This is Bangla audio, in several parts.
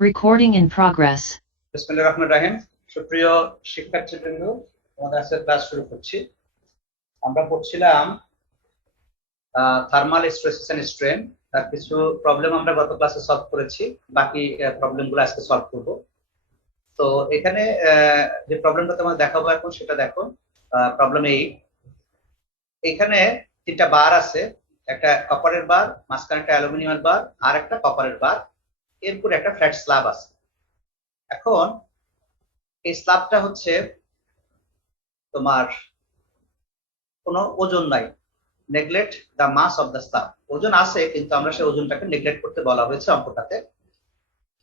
Recording in progress. বিসমিল্লাহির রহমানির রহিম। সুপ্রিয় শিক্ষার্থীবৃন্দ, আমাদের আজকে ক্লাস শুরু করছি। আমরা পড়ছিলাম থার্মাল স্ট্রেসেস এন্ড স্ট্রেন। তার কিছু প্রবলেম আমরা গত ক্লাসে সলভ করেছি, বাকি প্রবলেমগুলো আজকে সলভ করব। তো এখানে যে প্রবলেমটা তোমাদের দেখাবো এখন সেটা দেখো, প্রবলেম 8। এখানে তিনটা বার আছে, একটা কপারের বার, মাঝখানে একটা অ্যালুমিনিয়ামের বার, আর একটা কপারের বার, এরপর একটা ফ্ল্যাট স্ল্যাব আছে। এখন এই স্ল্যাবটা হচ্ছে তোমার কোনো ওজন নাই, neglect the mass of the slab. ওজন আছে কিন্তু আমরা সেই ওজনটাকে নেগলেক্ট করতে বলা হয়েছে অঙ্কটাতে।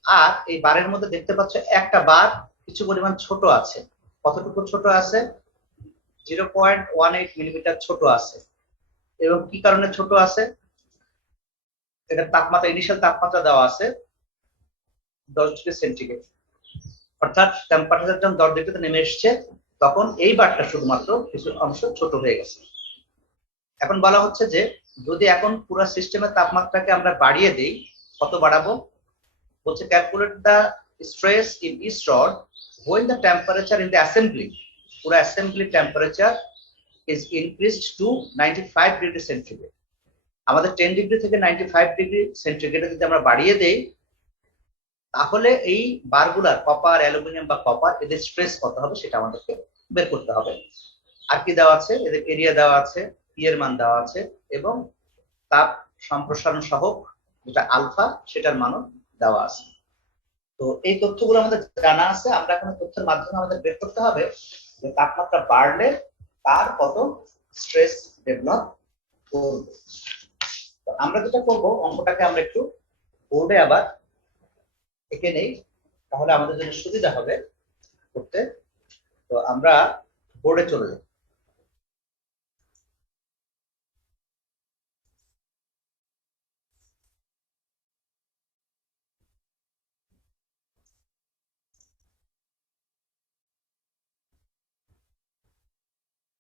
আর এই বারের মধ্যে দেখতে পাচ্ছ একটা বার কিছু পরিমাণ ছোট আছে। কতটুকু ছোট আছে? 0.18 মিলিমিটার ছোট আছে। এবং কি কারণে ছোট আছে? এটা তাপমাত্রা, ইনিশিয়াল তাপমাত্রা দেওয়া আছে 10 ডিগ্রি সেন্টিগ্রেড, অর্থাৎ টেম্পারেচার যখন 10 ডিগ্রিতে নেমে এসছে তখন এই বারটা শুধুমাত্র কিছু অংশ ছোট হয়ে গেছে। এখন বলা হচ্ছে যে যদি এখন পুরো সিস্টেমের তাপমাত্রাকে আমরা বাড়িয়ে দেই, কত বাড়াবো? বলছে calculate the stress in each rod when the temperature in the assembly, পুরো assembly temperature is increased to 95 degree centigrade. আমাদের 10 ডিগ্রি থেকে 95 ডিগ্রি সেন্টিগ্রেডে যদি আমরা বাড়িয়ে দেই, তাহলে এই বারগুলার কপার, অ্যালুমিনিয়াম বা কপার, এদের স্ট্রেস কত হবে সেটা আমাদেরকে বের করতে হবে। আর কি দেওয়া আছে? এদের এরিয়া দেওয়া আছে, এর মান দেওয়া আছে, এবং তাপ সম্প্রসারণ সহগ যেটা আলফা, সেটার মানও দেওয়া আছে। তো এই তথ্যগুলো আমাদের জানা আছে। আমরা এখন তথ্যের মাধ্যমে আমাদের বের করতে হবে যে তাপমাত্রা বাড়লে তার কত স্ট্রেস ডেভেলপ করবে। তো আমরা যেটা করব, অঙ্কটাকে আমরা একটু বোর্ডে আবার এঁকে নেই, তাহলে আমাদের জন্য সুবিধা হবে করতে। তো আমরা বোর্ডে চলে যাব।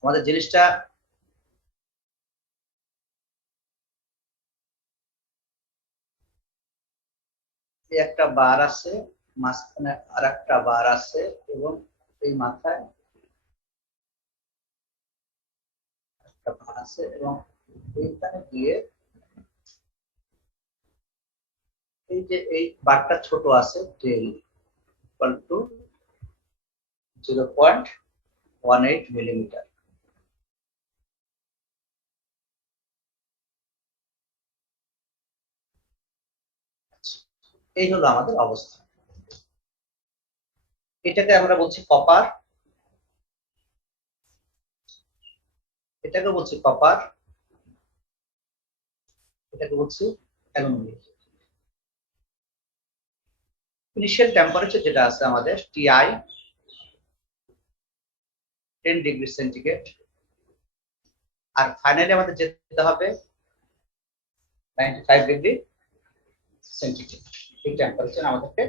আমাদের জিনিসটা একটা বার আছে, মাঝখানে আর একটা বার আছে, এবং এই মাথায় একটা বার আছে, এবং এইখানে গিয়ে এই যে এই বারটা ছোট আছে, টেল ইকুয়াল টু 0.18 মিলিমিটার। এই হলো আমাদের অবস্থা। এটাকে আমরা বলছি কপার, এটাকে বলছি কপার, এটাকে বলছি অ্যালুমিনিয়াম। ইনিশিয়াল টেম্পারেচার যেটা আছে আমাদের টিআই 10 ডিগ্রি সেন্টিগ্রেড, আর ফাইনালি আমাদের যেতে হবে 95 ডিগ্রি সেন্টিগ্রেড। এই টেম্পারেচার আমাদেরকে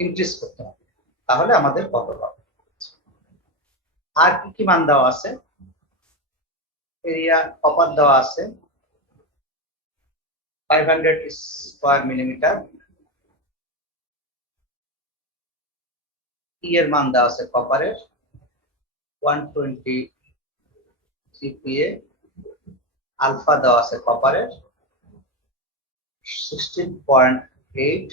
ইনক্রিজ করতে হবে, তাহলে আমাদের কত হবে। আর কি কি মান দেওয়া আছে? এরিয়া কপার দেওয়া আছে 500 স্কয়ার মিলিমিটার, এর মান দেওয়া আছে কপারের 120 সিপিএ, আলফা দেওয়া আছে কপারের 16.8।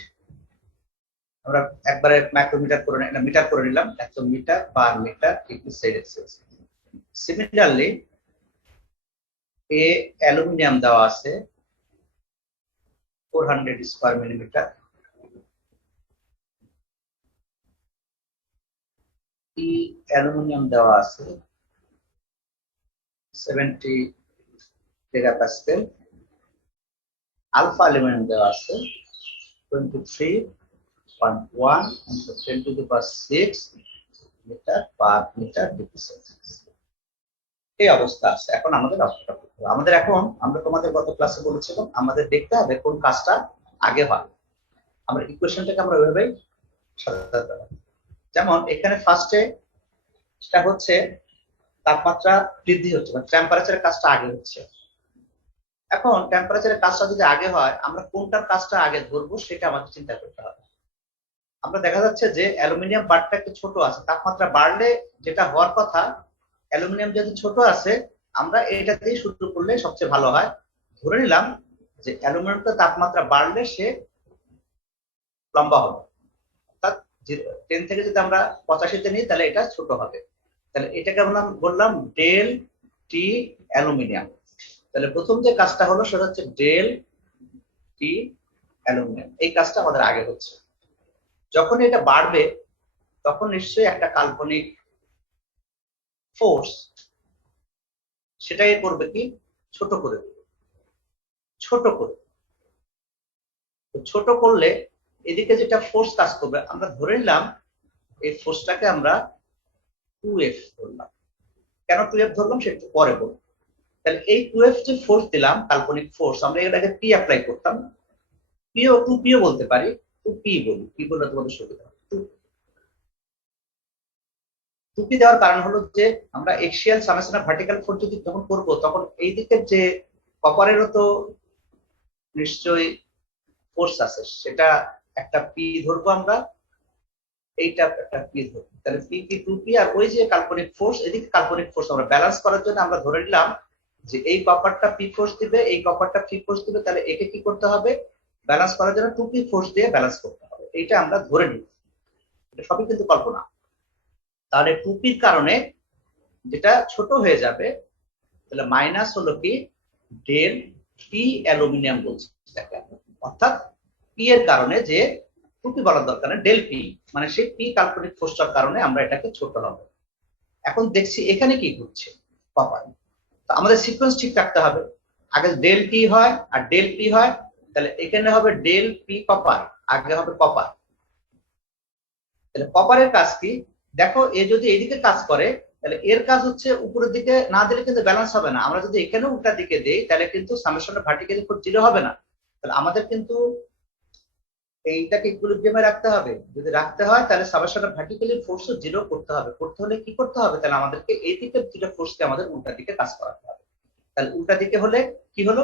আমরা একবারে মাইক্রোমিটার করে মিটার করে নিলাম, 100 metre per metre degree Celsius. Similarly aluminium দেওয়া আছে 400 স্কয়ার মিলিমিটার, অ্যালুমিনিয়াম দেওয়া আছে 70 মেগাপাস্কেল, আলফা অ্যালুমিনিয়াম দেওয়া আছে 23.1 into 10 to the power 6 metre per metre degree Celsius. এই অবস্থা আছে। এখন আমাদের অঙ্কটা করতে হবে। আমাদের এখন, আমরা তোমাদের গত ক্লাসে বলেছিলাম, আমাদের দেখতে হবে কোন কাজটা আগে হয়। আমরা ইকুয়েশনটাকে আমরা ওইভাবেই সাজাতে হবে। যেমন এখানে ফার্স্টে সেটা হচ্ছে তাপমাত্রা বৃদ্ধি হচ্ছে, মানে টেম্পারেচারের কাজটা আগে হচ্ছে। এখন টেম্পারেচারের কাজটা যদি আগে হয়, আমরা কোনটার কাজটা আগে ধরবো সেটা আমাদের চিন্তা করতে হবে। আমরা দেখা যাচ্ছে যে অ্যালুমিনিয়াম বারটা একটু ছোট আছে, তাপমাত্রা বাড়লে যেটা হওয়ার কথা, অ্যালুমিনিয়াম যদি ছোট আছে, আমরা এটা দিয়ে শুরু করলে সবচেয়ে ভালো হয়। ধরে নিলাম যে অ্যালুমিনিয়ামটা তাপমাত্রা বাড়লে সে লম্বা হবে, অর্থাৎ 10 থেকে যদি আমরা 85-তে নিই তাহলে এটা ছোট হবে। তাহলে এটাকে আমরা বললাম ডেল টি অ্যালুমিনিয়াম। তাহলে প্রথম যে কাজটা হলো সেটা হচ্ছে ডেল টি অ্যালুমিনিয়াম, এই কাজটা আমাদের আগে হচ্ছে। যখন এটা বাড়বে তখন নিশ্চয়ই একটা কাল্পনিক ফোর্স সেটাই করবে কি, ছোট করে দেবে। ছোট করে, ছোট করলে এদিকে যেটা ফোর্স কাজ করবে, আমরা ধরে নিলাম এই ফোর্সটাকে আমরা 2F ধরলাম। কেন 2F ধরলাম সেটা একটু পরে বলবো। তাহলে এই 2F যে ফোর্স দিলাম, কাল্পনিক ফোর্স, আমরা এটাকে পি অ্যাপ্লাই করতাম, পিও 2P বলতে পারি, 2P বলি, কি বললে তোমাদের সুবিধা হবে। 2P দেওয়ার কারণ হলো যে আমরা axial summation of vertical force যদি যখন করবো, তখন এই দিকের যে কপারেরও তো নিশ্চয়ই ফোর্স আছে, সেটা একটা পি ধরবো আমরা, এইটা একটা পি ধরবো। তাহলে পি পি 2P, আর ওই যে কাল্পনিক ফোর্স, এদিকে কাল্পনিক ফোর্স আমরা ব্যালেন্স করার জন্য আমরা ধরে নিলাম যে এই কপারটা পি ফোর্স দিবে, এই কপারটা পি ফোর্স দিবে, তাহলে একে কি করতে হবে, ব্যালেন্স করার জন্য 2P ফোর্স দিয়ে ব্যালেন্স করতে হবে। এইটা আমরা ধরে নিই, এটা সবই কিন্তু কল্পনা। তাহলে 2Pর কারণে যেটা ছোট হয়ে যাবে, তাহলে মাইনাস হলো কি ডেল পি অ্যালুমিনিয়াম বলছে, অর্থাৎ পি এর কারণে যে 2P বলার দরকার নেই, ডেল পি মানে সেই পি কাল্পনিক ফোর্সটার কারণে আমরা এটাকে ছোট হবে। এখন দেখছি এখানে কি ঘটছে, কপার। তো আমাদের সিকোয়েন্স ঠিক রাখতে হবে, আগে ডেল টি হয় আর ডেল পি হয়, তাহলে এখানে হবে ডেল পি কপার, আগে হবে কপার। তাহলে কপারের কাজ কি, দেখো এ যদি এইদিকে কাজ করে, তাহলে এর কাজ হচ্ছে উপরের দিকে না দিলে কিন্তু ব্যালেন্স হবে না। আমরা যদি এখানে উল্টা দিকে দেই তাহলে কিন্তু সামেশন ভার্টিক্যালি ফোর্স 0 হবে না। তাহলে আমাদের কিন্তু এইটাকে ইকুইলিব্রিয়ামে রাখতে হবে। যদি রাখতে হয় তাহলে সামেশন ভার্টিক্যালি ফোর্স 0 করতে হবে। করতে হলে কি করতে হবে, তাহলে আমাদেরকে এই দিকের দুটো ফোর্সকে আমাদের উল্টা দিকে কাজ করাতে হবে। তাহলে উল্টা দিকে হলে কি হলো,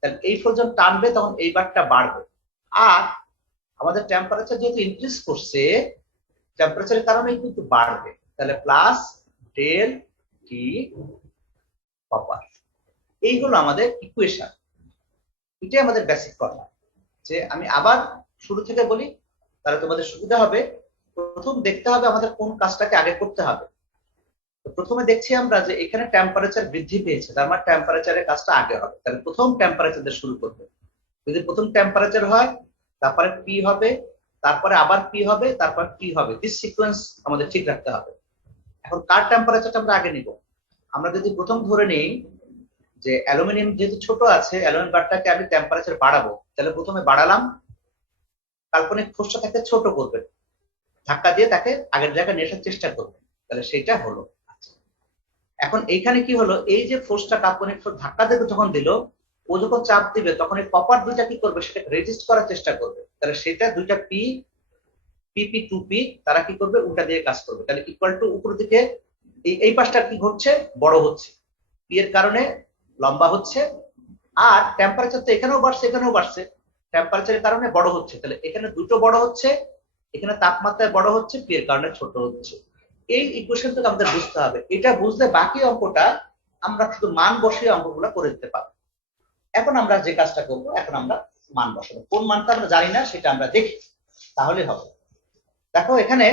তাহলে এই ফোর্স যখন টানবে তখন এই বারটা বাড়বে। আর আমাদের টেম্পারেচার যেহেতু ইনক্রিজ করছে, টেম্পারেচারের কারণে কিন্তু বাড়বে, তাহলে প্লাস ডেল টি কপার। এই হলো আমাদের ইকুয়েশন, এটাই আমাদের বেসিক কথা। যে আমি আবার শুরু থেকে বলি তাহলে তোমাদের সুবিধা হবে। প্রথম দেখতে হবে আমাদের কোন কাজটাকে আগে করতে হবে। তো প্রথমে দেখছি আমরা যে এখানে টেম্পারেচার বৃদ্ধি পেয়েছে, তার মানে টেম্পারেচারের কাজটা আগে হবে। তাহলে প্রথম টেম্পারেচার দিয়ে শুরু করবে। যদি প্রথম টেম্পারেচার হয়, তারপরে পি হবে, তারপরে আবার পি হবে, তারপর টি হবে। দিস সিকোয়েন্স আমাদের ঠিক রাখতে হবে। এখন কার টেম্পারেচারটা আমরা আগে নিব, আমরা যদি প্রথম ধরে নিই যে অ্যালুমিনিয়াম যেহেতু ছোট আছে, অ্যালুমিনিয়াম বারটাকে আমি টেম্পারেচার বাড়াবো, তাহলে প্রথমে বাড়ালাম, কাল্পনিক ফোর্সটা তাকে ছোট করবে, ধাক্কা দিয়ে তাকে আগের জায়গায় নিয়ে আসার চেষ্টা করবে, তাহলে সেটা হলো। এখন এইখানে কি হলো, এই যে ফোর্সটা কাল্পনিক ফোর্স ধাক্কা দিয়ে যখন দিল, ও যখন চাপ দিবে তখন এই কপার দুইটা কি করবে, সেটা রেজিস্ট করার চেষ্টা করবে। তাহলে সেটা দুইটা পি পিপি 2P তারা কি করবে, উল্টা দিয়ে কাজ করবে। তাহলে ইকুয়াল টু উপরের দিকে এই পাশটা কি ঘটছে, বড় হচ্ছে, পি এর কারণে লম্বা হচ্ছে। আর টেম্পারেচার তো এখানেও বাড়ছে এখানেও বাড়ছে, টেম্পারেচারের কারণে বড় হচ্ছে, তাহলে এখানে দুটো বড় হচ্ছে, এখানে তাপমাত্রায় বড় হচ্ছে, পি এর কারণে ছোট হচ্ছে। এই ইকুয়েশনটা আমাদের বুঝতে হবে। এটা বুঝলে বাকি অঙ্কটা আমরা শুধু মান বসিয়ে অঙ্কগুলো করে দিতে পারবো। এখন আমরা যে কাজটা করবো, এখন আমরা মান বসাবো। কোন মানটা আমরা জানি না, সেটা আমরা দেখি, তাহলে হবে। দেখো এখানে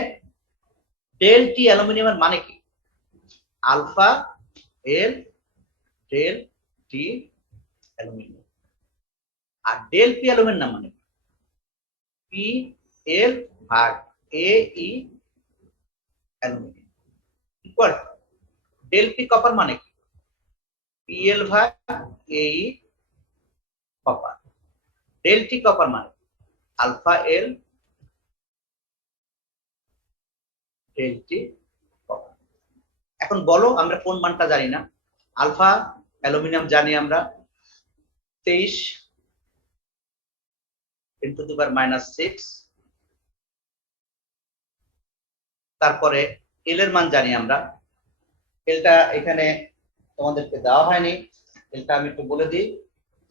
ডেল টি অ্যালুমিনিয়ামের মানে কি, alpha L del T aluminium. আর ডেল পি অ্যালুমিনিয়াম মানে পি এল ভাগ A E aluminium equal del P copper মানে কি, পি এল ভাগ A E copper. Del T copper মানে alpha L del T copper. এখন বলো আমরা কোন মানটা জানি না। আলফা অ্যালুমিনিয়াম জানি আমরা 23 × 10⁻⁶। তারপরে এল এর মান জানি আমরা, এলটা এখানে তোমাদেরকে দেওয়া হয়নি, এলটা আমি একটু বলে দিই।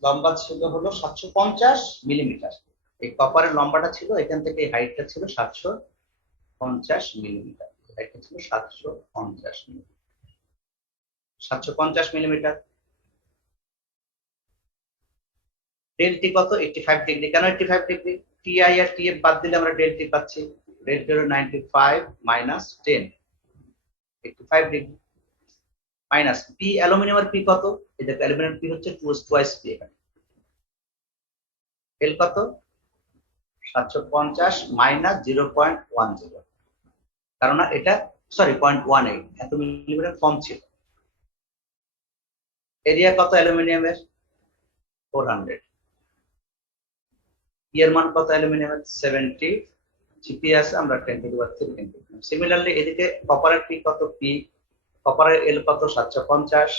লম্বা ছিল হলো 750 মিলিমিটার। এই কপারের লম্বাটা ছিল এখান থেকে হাইটটা ছিল 750 মিলিমিটার। হাইটটা ছিল 750 মিলিমিটার। 750 মিলিমিটার। ডেল টি কত? 85 ডিগ্রি। কেন 85 ডিগ্রি? টিআই আর টিএফ বাদ দিলে আমরা ডেল টি পাচ্ছি। ডেল টি হলো 95 মাইনাস 10, 85 ডিগ্রি। মাইনাস পি অ্যালুমিনিয়ামের পি কত? এই দেখো অ্যালুমিনিয়াম পি হচ্ছে টুয়াইস পি। এখানে এল কত? 750 মাইনাস 0.10, কারণ এটা সরি 0.18, এত মিলিমিটার কম ছিল। এরিয়া কত অ্যালুমিনিয়ামের? 400। এর মান কত অ্যালুমিনিয়ামের? 70। জিপি আছে আমরা 10 টু দি পাওয়ার 3 কিন্তু। সিমিলারলি এদিকে কপারের পি কত? পি কপারের এল কত? 750।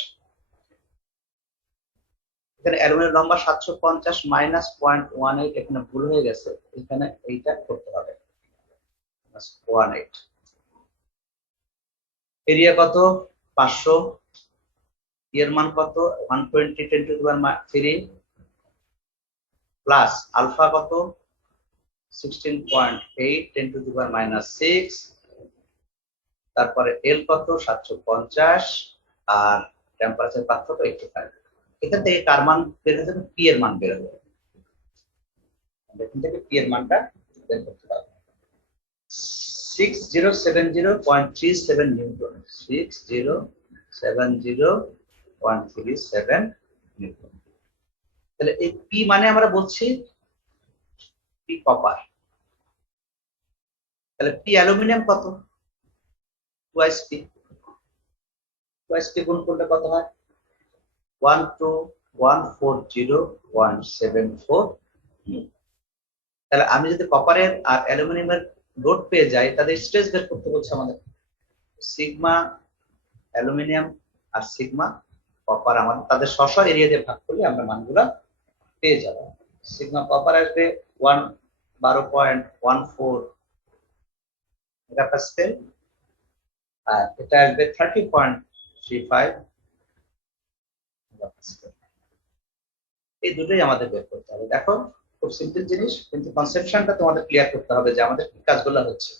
এখানে অ্যালুমিনিয়াম লম্বা 750 মাইনাস 0.18, এখানে ভুল হয়ে গেছে, এখানে এইটা করতে হবে 18। এরিয়া কত? 500। এর মান কত? 120 10 to the power 3 plus alpha কত? 16.8 10 টু দি পাওয়ার -6। তারপরে এল কত? 750 আর টেম্পারেচার পার্থক্য 85। এখান থেকে কার মান বের হয়ে যাবে? পি এর মান বের হবে। এখান থেকে পি এর মানটা বের করতে পারবো। 6070.37 নিউটন। 6070.37 নিউটন। তাহলে এই পি মানে আমরা বলছি পি কপার। তাহলে পি অ্যালুমিনিয়াম কত? Twice P. টুয়াইস পি গুণ করলে কত হয়? 12140.174। তাহলে আমি যদি কপারের আর অ্যালুমিনিয়ামের লোড পেয়ে যাই, তাদের স্ট্রেস বের করতে বলছে আমাদের। সিগমা অ্যালুমিনিয়াম আর সিগমা কপার আমাদের তাদের স্ব এরিয়া দিয়ে ভাগ করলে আমরা মানগুলা পেয়ে যাব। সিগমা কপার আসবে 12.14 মেগাপাস্কেল আর এটা আসবে 30.35 মেগাপাস্কেল। এই দুটোই আমাদের বের করতে হবে। দেখো খুব সিম্পল জিনিস, কিন্তু কনসেপশনটা তোমাদের ক্লিয়ার করতে হবে যে আমাদের কি কাজগুলো হচ্ছে।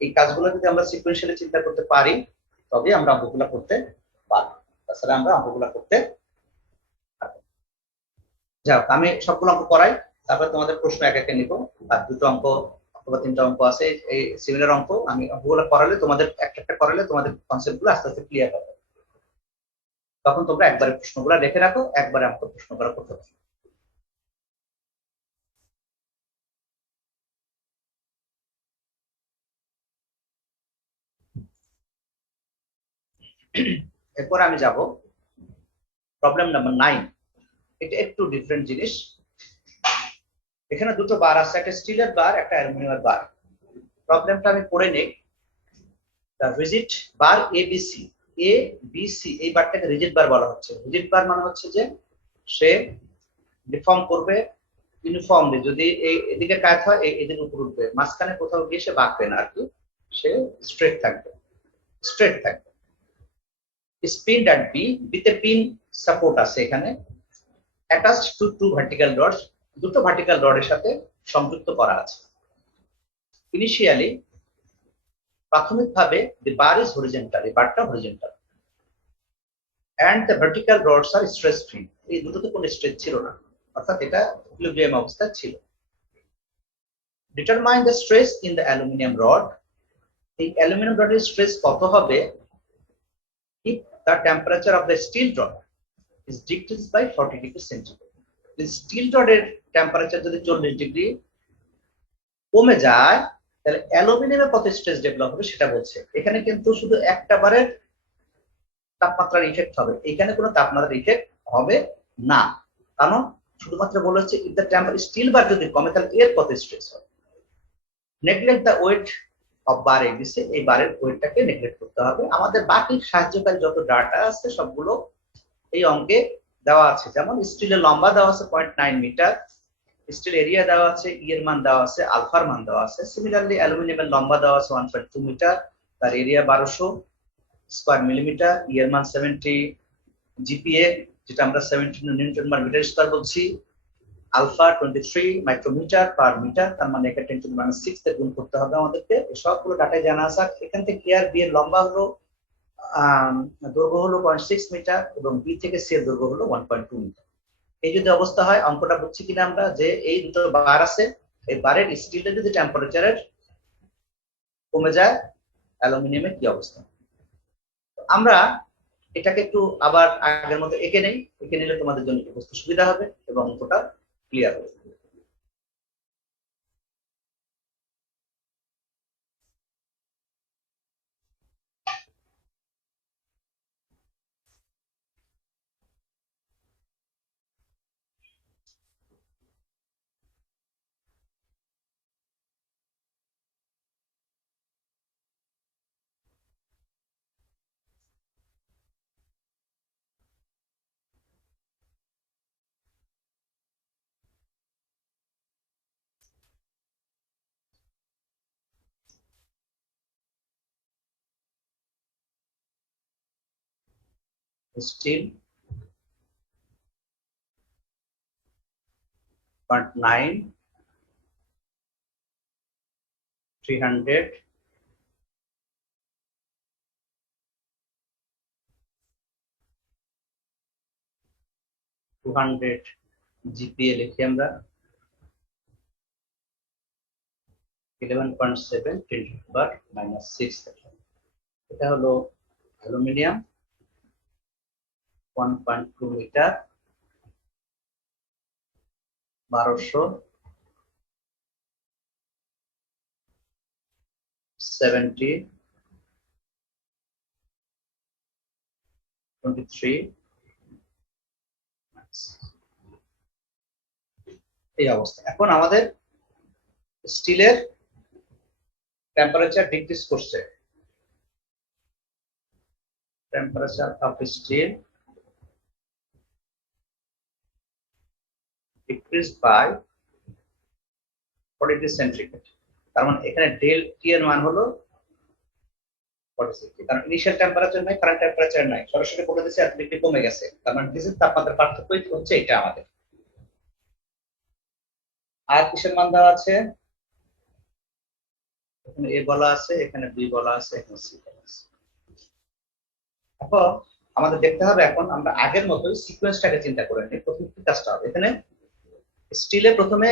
এই কাজগুলো যদি আমরা সিকোয়েন্সিয়ালি চিন্তা করতে পারি তবে আমরা অঙ্কগুলো করতে পারবো, তাছাড়া আমরা অঙ্কগুলো করতে পারবো। যাও আমি সবগুলো অঙ্ক করাই, তারপরে তোমাদের প্রশ্ন এক একে নিব। আর দুটো অঙ্ক অথবা তিনটা অঙ্ক আছে এই সিমিলার অঙ্ক, আমি অঙ্কগুলো করালে তোমাদের একটা একটা করালে তোমাদের কনসেপ্টগুলো আস্তে আস্তে ক্লিয়ার হবে। তখন তোমরা একবারে প্রশ্নগুলো রেখে রাখো, একবারে অঙ্ক প্রশ্ন করা করতে পারো। এরপর আমি যাব প্রবলেম নাম্বার 9। এটা একটু ডিফারেন্ট জিনিস। এখানে দুটো বার আছে, একটা স্টিলের বার, একটা অ্যালুমিনিয়ামের বার। প্রবলেমটা আমি পড়ে নেই। Rigid bar ABC, A B C, এই বারটাকে রিজিড বার বলা হচ্ছে। রিজিড বার মানে হচ্ছে যে সে ডিফর্ম করবে ইউনিফর্মলি, যদি এই এদিকে কাজ হয় এদিকে উপর উঠবে, মাঝখানে কোথাও গিয়ে সে বাঁকবে না আর কি, সে স্ট্রেট থাকবে, স্ট্রেট থাকবে। স্পিন at B, বিতে পিন সাপোর্ট আছে এখানে, attached to two vertical rods, দুটো ভার্টিক্যাল রডের সাথে সংযুক্ত করা আছে। ইনিশিয়ালি প্রাথমিকভাবে the bar is horizontal, এই বারটা horizontal, and the vertical rods are stress free, এই দুটোতে কোনো স্ট্রেস ছিল না, অর্থাৎ এটা ইকুইলিব্রিয়াম অবস্থায় ছিল। Determine the stress in the aluminum rod, এই অ্যালুমিনিয়াম রডের স্ট্রেস কত হবে if the temperature of the steel rod is decreased by 40 degrees centigrade. Still রডের টেম্পারেচার যদি 40 ডিগ্রি কমে যায় তাহলে অ্যালুমিনিয়ামে কত স্ট্রেস ডেভেলপ হবে সেটা বলছে। এখানে কিন্তু শুধু একটা বারের তাপমাত্রার ইফেক্ট হবে, এখানে কোনো তাপমাত্রার ইফেক্ট হবে না, কারণ শুধুমাত্র বলা হচ্ছে ইফ দ্য টেম্পারেচার স্টিল বার যদি কমে তাহলে এর কত স্ট্রেস হবে। Neglect the weight of bar ABC, এই বারের ওয়েটটাকে নেগলেক্ট করতে হবে। আমাদের বাকি সাহায্যকারী যত ডাটা আছে সবগুলো এই অঙ্কে দেওয়া আছে। যেমন স্টিলের লম্বা দেওয়া আছে 0.9 মিটার, স্টিল এরিয়া দেওয়া আছে, ই এর মান দেওয়া আছে, আলফার মান দেওয়া আছে। সিমিলারলি অ্যালুমিনিয়ামের লম্বা দেওয়া আছে 1.2 মিটার, তার এরিয়া 1200 স্কয়ার মিলিমিটার, ই এর মান 70, জিপিএ যেটা আমরা 70 নিউটন পার মিটার স্কয়ার বলছি, আলফা 23 মাইক্রোমিটার পার মিটার, তার মানে এটা 10⁻6 তে গুণ করতে হবে আমাদেরকে। সবগুলো ডাটায় জানা আছে। এখান থেকে এ আর বি এর লম্বা হলো দৈর্ঘ্য হলো 0.6 মিটার এবং বি থেকে সি এর দৈর্ঘ্য হলো 1.2 মিটার। এই যদি অবস্থা হয়, অঙ্কটা বুঝছি কিনা আমরা, যে এই দুটো বার আছে, এই বারের স্টিলের যদি টেম্পারেচারের কমে যায়, অ্যালুমিনিয়ামের কি অবস্থা। আমরা এটাকে একটু আবার আগের মতো এঁকে নেই, এঁকে নিলে তোমাদের জন্য বুঝতে সুবিধা হবে এবং অঙ্কটা ক্লিয়ার হবে। স্টিল 0.9 300 200 জিপিএ লিখি আমরা 11.7 10⁻⁶। এটা হলো অ্যালুমিনিয়াম 1.2 মিটার 1270 23 এই অবস্থা। এখন আমাদের স্টিলের টেম্পারেচার ডিক্রিজ করছে। Temperature of steel decrease by 40 degree centigrade. তার মানে এখানে ডেল টি এর মান হলো 40, কারণ ইনিশিয়াল টেম্পারেচার নাই, কারেন্ট টেম্পারেচার নাই, সরাসরি বলে দিচ্ছে এত ডিগ্রি কমে গেছে। তার মানে ডিগ্রি তাপমাত্রার পার্থক্য হচ্ছে এটা আমাদের। আর কিসের মান দেওয়া আছে? এখানে এ বলা আছে, এখানে বি বলা আছে, এখানে সি বলা আছে। এখন আমাদের দেখতে হবে, এখন আমরা আগের মতোই সিকোয়েন্সটাকে চিন্তা করে নিই। প্রথম কি কাজটা হবে, এখানে স্টিলে প্রথমে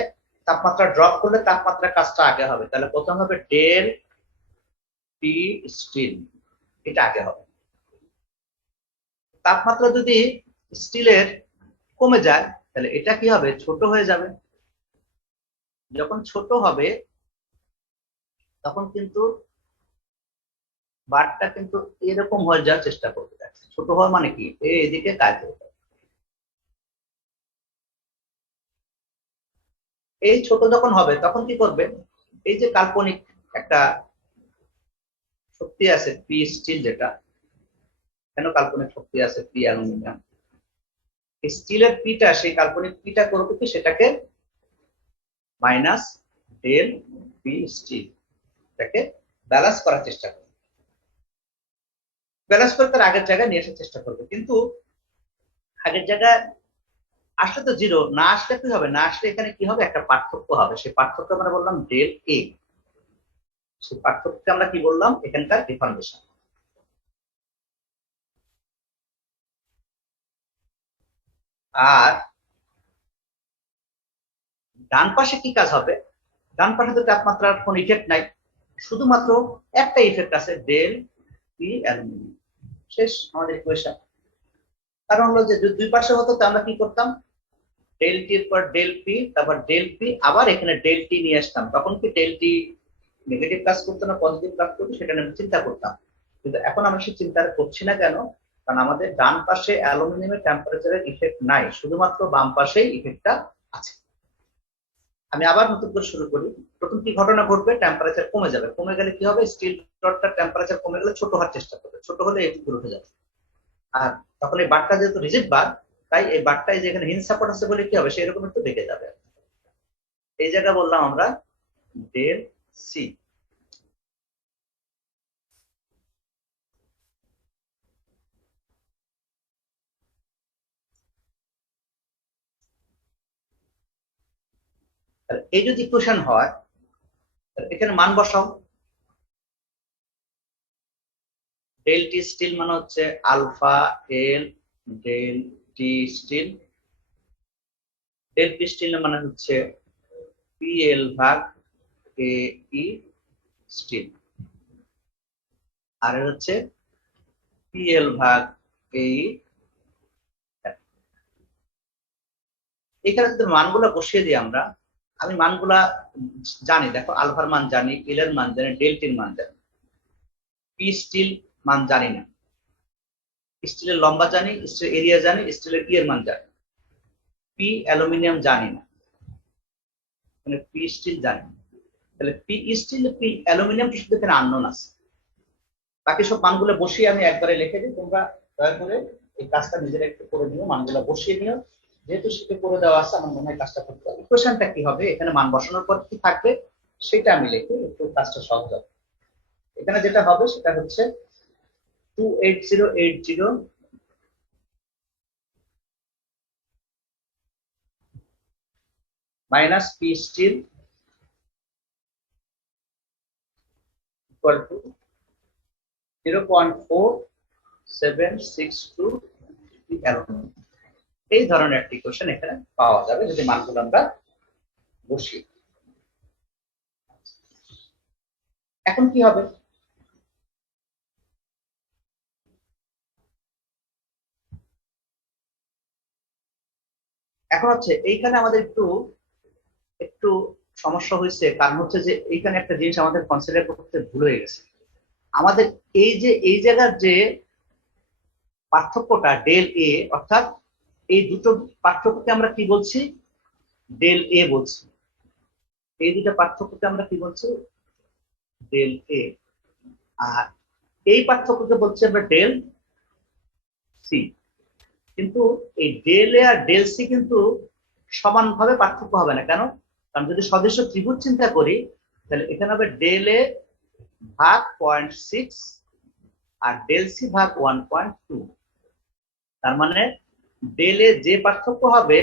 তাপমাত্রা ড্রপ করলে তাপমাত্রা কাজটা আগে হবে। তাহলে প্রথম হবে ডেল টি স্টিল, এটা আগে হবে। তাপমাত্রা যদি স্টিলের কমে যায়, তাহলে এটা কি হবে, ছোট হয়ে যাবে। যখন ছোট হবে তখন কিন্তু বারটা কিন্তু এরকম হয়ে যাওয়ার চেষ্টা করবে। ছোট হওয়া মানে কি, এদিকে কাজ হবে। এই ছোট যখন হবে তখন কি করবে, এই যে কাল্পনিক একটা শক্তি আছে পি স্টিল, যেটা কেন কাল্পনিক শক্তি আছে পি অ্যালুমিনিয়াম, স্টিলের পিটা, সেই কাল্পনিক পিটা করবে কি, সেটাকে মাইনাস ডেল পি স্টিল, এটাকে ব্যালেন্স করার চেষ্টা করবে। ব্যালেন্স করে তার আগের জায়গায় নিয়ে আসার চেষ্টা করবে। কিন্তু আগের জায়গায় আসলে তো জিরো, না আসলে কি হবে, না আসলে এখানে কি হবে, একটা পার্থক্য হবে। সেই পার্থক্য আমরা বললাম ডেল এ। সেই পার্থক্যকে আমরা কি বললাম, এখানকার ডিফরমেশন। আর ডান পাশে কি কাজ হবে, ডান পাশে তো তাপমাত্রার কোন ইফেক্ট নাই, শুধুমাত্র একটা ইফেক্ট আছে, ডেল পি অ্যালুমিনিয়াম। শেষ আমাদের ইকুয়েশন। কারণ হলো যে দুই পাশে হতো, তো আমরা কি করতাম, ডেল টির পর ডেল পি, তারপর ডেল পি, আবার এখানে ডেল টি নিয়ে আসতাম। তখন কি ডেল টি নেগেটিভ কাজ করতো না পজিটিভ কাজ করতো, সেটা নিয়ে চিন্তা করতাম। কিন্তু এখন আমরা সেই চিন্তা করছি না। কেন? কারণ আমাদের ডান পাশে অ্যালুমিনিয়ামের টেম্পারেচারের ইফেক্ট নাই, শুধুমাত্র বাম পাশেই ইফেক্টটা আছে। আমি আবার নতুন করে শুরু করি। প্রথম কি ঘটনা ঘটবে, টেম্পারেচার কমে যাবে। কমে গেলে কি হবে, স্টিল রডটার টেম্পারেচার কমে গেলে ছোট হওয়ার চেষ্টা করবে, ছোট হলে একটু উঠে যাবে। আর তখন এই বারটা যেহেতু রিজিড বার, তাই এই বারটাই যেখানে হিন্জ সাপোর্ট আছে বলে কি হবে, সেরকম একটু বেঁকে যাবে। এই জায়গা বললাম আমরা ডেল সি। তাহলে এই যদি ইকুয়েশন হয় এখানে মান বসাও। ডেল টি স্টিল মানে হচ্ছে alpha L del T steel, del P steel মানে হচ্ছে পি এল ভাগ এ ই স্টিল, আর হচ্ছে পি এল ভাগ এ ই। এখানে যদি মানগুলো বসিয়ে দিই আমরা, আমি মানগুলা জানি, দেখো আলফার মান জানি, এল এর মান জানি, ডেল টির মান জানি, পি স্টিল মান জানি না, স্টিলের লম্বা জানি, স্টিলের এরিয়া জানি, স্টিলের ই এর মান জানি, পি অ্যালুমিনিয়াম জানি না, মানে পি স্টিল জানি না। তাহলে পি স্টিল পি অ্যালুমিনিয়াম শুধু এখানে আননোন আছে। বাকি সব মানগুলো বসিয়ে আমি একবারে লিখে দিই, তোমরা দয়া করে এই কাজটা নিজেরা একটু করে নিও, মানগুলো বসিয়ে নিও। যেহেতু সেটা করে দেওয়া আছে আমার মনে হয় কাজটা করতে হবে। ইকুয়েশনটা কি হবে, এখানে মান বসানোর পর কি থাকবে সেটা আমি লিখি, একটু কাজটা সহজ হবে। এখানে যেটা হবে সেটা হচ্ছে 28080 minus P steel equal to 0.4762 aluminium. এই ধরনের একটা ইকুয়েশন এখানে পাওয়া যাবে যদি মানগুলো আমরা বসি। এখন কি হবে, এখন হচ্ছে এইখানে আমাদের একটু একটু সমস্যা হয়েছে, কারণ হচ্ছে যে এইখানে একটা জিনিস আমাদের কনসিডার করতে ভুল হয়ে গেছে। আমাদের এই যে এই জায়গার যে পার্থক্যটা ডেল এ, অর্থাৎ এই দুটো পার্থক্যকে আমরা কি বলছি, ডেল এ বলছি। এই দুটো পার্থক্যকে আমরা কি বলছি, ডেল এ। আর এই পার্থক্যকে বলছি আমরা ডেল সি। কিন্তু এই ডেল এ আর ডেল সি কিন্তু সমানভাবে পার্থক্য হবে না। কেন? কারণ যদি সদৃশ ত্রিভুজ চিন্তা করি তাহলে এখানে হবে ডেল এ ভাগ 0.6 আর ডেল সি ভাগ 1.2। তার মানে ডেল এ যে পার্থক্য হবে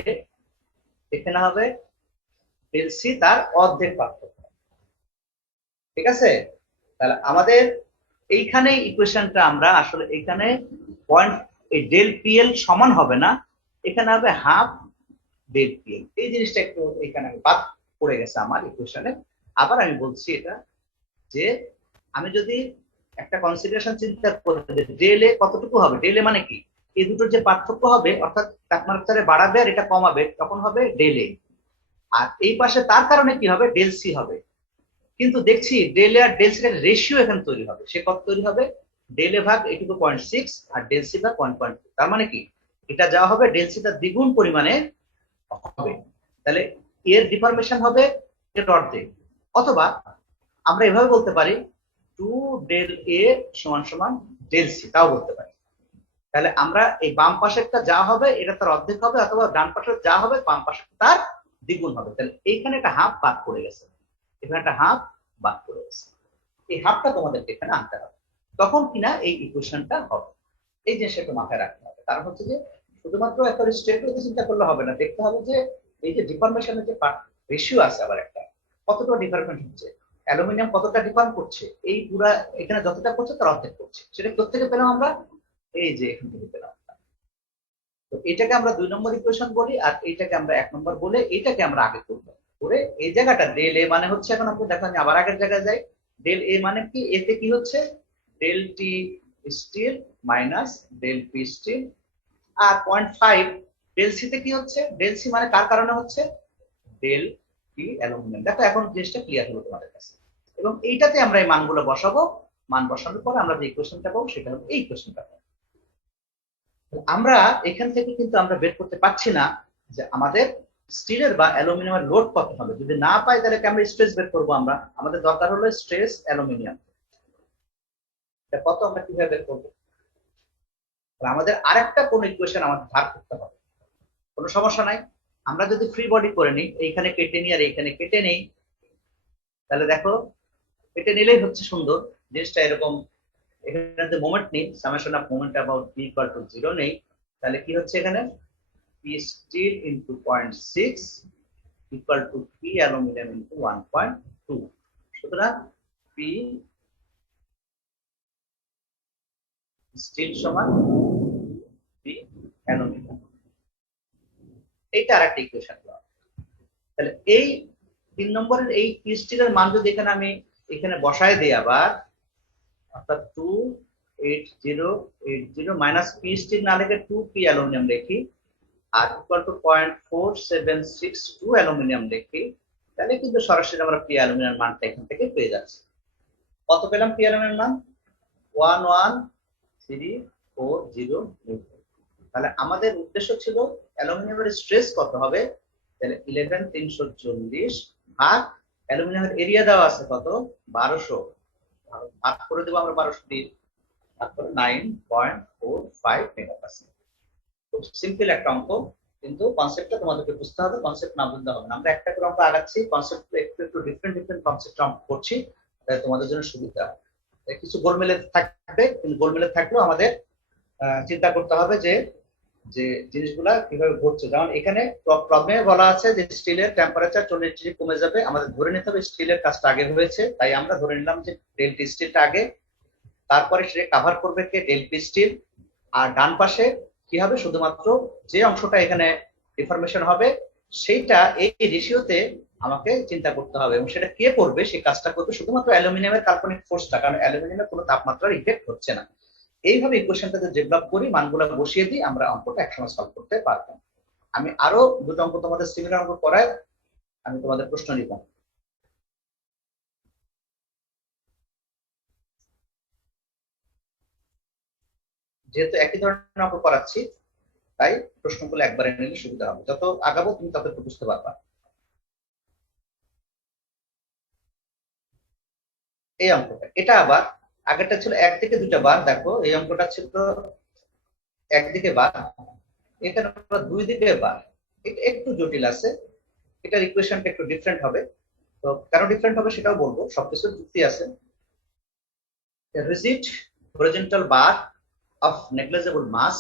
এখানে হবে ডেল সি তার অর্ধেক পার্থক্য। ঠিক আছে? তাহলে আমাদের এইখানে ইকুয়েশনটা আমরা আসলে এখানে পয়েন্ট এই ডেল পিএল সমান হবে না, এখানে হবে হাফ ডেল পিএল। এই জিনিসটা একটু এখানে বাদ পড়ে গেছে আমার ইকুয়েশনে। আবার আমি বলছি এটা যে আমি যদি একটা কনসিডারেশন চিন্তা করি ডেল এ কতটুকু হবে, ডেল এ মানে কি, এই দুটোর যে পার্থক্য হবে অর্থাৎ তাপমাত্রা বাড়াবে আর এটা কমাবে তখন হবে ডেল এ, আর এই পাশে তার কারণে কি হবে, ডেল সি হবে। কিন্তু দেখছি ডেল এ আর ডেল সি এর রেশিও এখানে তৈরি হবে, সে কত তৈরি হবে, ডেল এ ভাগ এটুকু 0.6 আর ডেল সি ভাগ 1.2। তার মানে কি এটা যা হবে ডেল সি তার দ্বিগুণ পরিমাণে হবে। তাহলে এর ডিফরমেশন হবে এর অর্ধেক। অথবা আমরা এভাবে বলতে পারি 2 ডেল এ সমান সমান ডেল সি, তাও বলতে পারি। তাহলে আমরা এই বাম পাশেরটা যা হবে এটা তার অর্ধেক হবে, অথবা ডান পাশের যা হবে বাম পাশের তার দ্বিগুণ হবে। তাহলে এইখানে একটা হাফ বাদ পড়ে গেছে, এখানে একটা হাফ বাদ পড়ে গেছে, এই হাফটা তোমাদেরকে এখানে আনতে হবে, তখন কিনা এই ইকুয়েশনটা হবে। এই জিনিসটা একটু মাথায় রাখতে হবে। কারণ হচ্ছে যে শুধুমাত্র একটা স্ট্রেট ওয়েতে চিন্তা করলে হবে না, দেখতে হবে যে এই যে ডিফরমেশনের যে রেশিও আছে আবার একটা, কতটা ডিফারেন্স হচ্ছে, অ্যালুমিনিয়াম কতটা ডিফার্ম করছে, এই পুরা এখানে যতটা করছে তার অর্ধেক করছে। সেটা কোথা পেলাম আমরা, এই যে এখান থেকে পেলাম। তো এটাকে আমরা 2 নম্বর ইকুয়েশন বলি, আর এইটাকে আমরা 1 নম্বর বলে এটাকে আমরা আগে করবো করে এই জায়গাটা ডেল এ মানে হচ্ছে, এখন আপনি দেখেন আবার আগের জায়গায় যাই, ডেল এ মানে কি, এতে কি হচ্ছে del T steel minus del P steel, আর 0.5 ডেল সি তে কি হচ্ছে, ডেল সি মানে কার কারণে হচ্ছে, ডেল পি অ্যালুমিনিয়াম। দেখো এখন জিনিসটা ক্লিয়ার হলো তোমাদের কাছে। এবং এইটাতে আমরা এই মানগুলো বসাবো, মান বসানোর পর আমরা যে ইকুয়েশনটা পাবো সেটা হলো এই ইকুয়েশনটা। আমরা এখান থেকে কিন্তু আমরা বের করতে পারছি না যে আমাদের স্টিলের বা অ্যালুমিনিয়ামের লোড কত হবে। যদি না পাই তাহলে আমরা স্ট্রেস বের করবো। আমরা আমাদের দরকার হলো স্ট্রেস অ্যালুমিনিয়াম, কত আমরা কিভাবে বের করবো। আমাদের আরেকটা কোন ইকুয়েশন আমাদের ধার করতে হবে, কোনো সমস্যা নাই। আমরা যদি ফ্রি বডি করে নিই, এইখানে কেটে নিই আর এইখানে কেটে নেই, তাহলে দেখো কেটে নিলেই হচ্ছে সুন্দর জিনিসটা এরকম। এখানে যে মোমেন্ট নেই, summation of moment about B equal to 0 নেই, তাহলে কি হচ্ছে এখানে P steel into 0.6 P equal to P aluminium into 1.2। সুতরাং পি স্টিল সমান পি অ্যালুমিনিয়াম। এইটা আরেকটা ইকুয়েশন। তাহলে এই 3 নম্বরের এই পি স্টিলের মান যদি এখানে আমি এখানে বসায় দিই আবার, অর্থাৎ 28080 মাইনাস পি স্টিল না লিখে 2 পি অ্যালুমিনিয়াম লিখি, আর ইকুয়াল টু 0.4762 অ্যালুমিনিয়াম লিখি, তাহলে কিন্তু সরাসরি আমরা পি অ্যালুমিনিয়াম মানটা এখান থেকে পেয়ে যাচ্ছি। কত পেলাম পি অ্যালুমিনিয়াম মান? 11340 নিউটন। তাহলে আমাদের উদ্দেশ্য ছিল অ্যালুমিনিয়ামের স্ট্রেস কত হবে, তাহলে 11340 ভাগ অ্যালুমিনিয়ামের এরিয়া দেওয়া আছে কত 1200, ভাগ করে দেবো আমরা 1200 দিয়ে, তারপরে 9.45 মেগাপাস্কেল। খুব সিম্পল একটা অঙ্ক, কিন্তু কনসেপ্টটা তোমাদেরকে বুঝতে হবে, কনসেপ্ট না বুঝতে হবে না। আমরা একটা করে অঙ্ক আগাচ্ছি, কনসেপ্ট একটু একটু ডিফারেন্ট কনসেপ্ট অঙ্ক করছি, তাই তোমাদের জন্য সুবিধা। কিছু গোলমেলে থাকবে, কিন্তু গোলমেলে থাকলেও আমাদের চিন্তা করতে হবে যে যে জিনিসগুলা কিভাবে ঘটছে। যেমন এখানে প্রবলেমে বলা আছে যে স্টিলের টেম্পারেচার 40 ডিগ্রি কমে যাবে, আমাদের ধরে নিতে হবে স্টিলের কাজটা আগে হয়েছে, তাই আমরা ধরে নিলাম যে ডেলটি স্টিলটা আগে, তারপরে সেটা কাভার করবে কে ডেলপি স্টিল। আর ডান পাশে কি হবে, শুধুমাত্র যে অংশটা এখানে ডিফরমেশন হবে সেইটা এই রেশিওতে আমাকে চিন্তা করতে হবে, এবং সেটা কে করবে, সেই কাজটা করবে শুধুমাত্র অ্যালুমিনিয়ামের কাল্পনিক ফোর্সটা, কারণ অ্যালুমিনিয়ামের কোনো তাপমাত্রার ইফেক্ট হচ্ছে না। এইভাবে ইকুয়েশনটা ডেভেলপ করি, মানগুলো বসিয়ে দিই, আমরা অঙ্কটা একসময় সলভ করতে পারবো। আমি আরো দুটো অঙ্ক তোমাদের সিমিলার অঙ্ক করায় আমি তোমাদের প্রশ্ন নিব। যেহেতু একই ধরনের অঙ্ক করাচ্ছি, তাই প্রশ্নগুলো একবারে নিলে সুবিধা হবে, যত আগাবো তুমি তত একটু বুঝতে পারবা। এই অঙ্কটা, এটা আবার আগেরটা ছিল একদিকে দুটা বার, দেখো এই অঙ্কটা ছিল একদিকে বার, এখানে দুই দিকে বার। এটা একটু জটিল আছে, এটার ইকুয়েশনটা একটু ডিফারেন্ট হবে। তো কেন ডিফারেন্ট হবে সেটাও বলবো, সবকিছুর যুক্তি আছে। Rigid horizontal bar of negligible mass,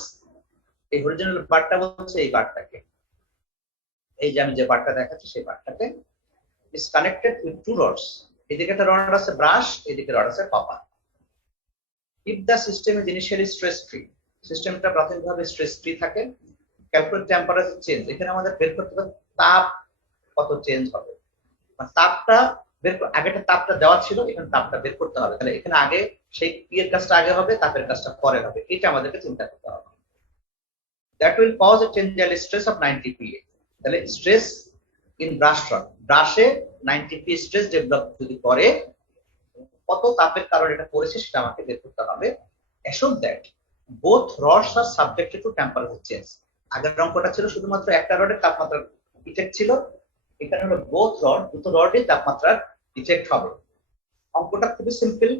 এই হরিজন্টাল বারটা বলছে এই বারটাকে, এই যে আমি যে বারটা দেখাচ্ছি সেই বারটাকে, is connected with two rods. এদিকে একটা রড আছে ব্রাশ, এদিকে রড আছে copper. if the system is initially stress free, সিস্টেমটা প্রাথমিকভাবে স্ট্রেস ফ্রি থাকে, ক্যালকুলেট টেম্পারেচার চেঞ্জ, এখানে আমাদের বের করতে হবে তাপ কত চেঞ্জ হবে, মানে তাপটা বের, আগেটা তাপটা দেওয়া ছিল, এখানে তাপটা বের করতে হবে, তাহলে এখানে আগে সেই পি এর কাজটা আগে হবে, তাপের কাজটা পরে হবে, এটা আমাদেরকে চিন্তা করতে হবে। that will cause a change in stress of 90 pa, তাহলে স্ট্রেস ইন ব্রাশ রড, ব্রাশে 90 পি স্ট্রেস ডেভেলপ যদি করে, কত তাপের কারণে এটা করেছে সেটা আমাকে বের করতে হবে। assume that both rods are subjected to temperature change, আগের অঙ্কটা ছিল শুধুমাত্র একটা রডের তাপমাত্রা ইফেক্ট ছিল, এখানে হলো বোথ রড, দুটো রডের তাপমাত্রার ইফেক্ট হবে। অঙ্কটা খুবই সিম্পল,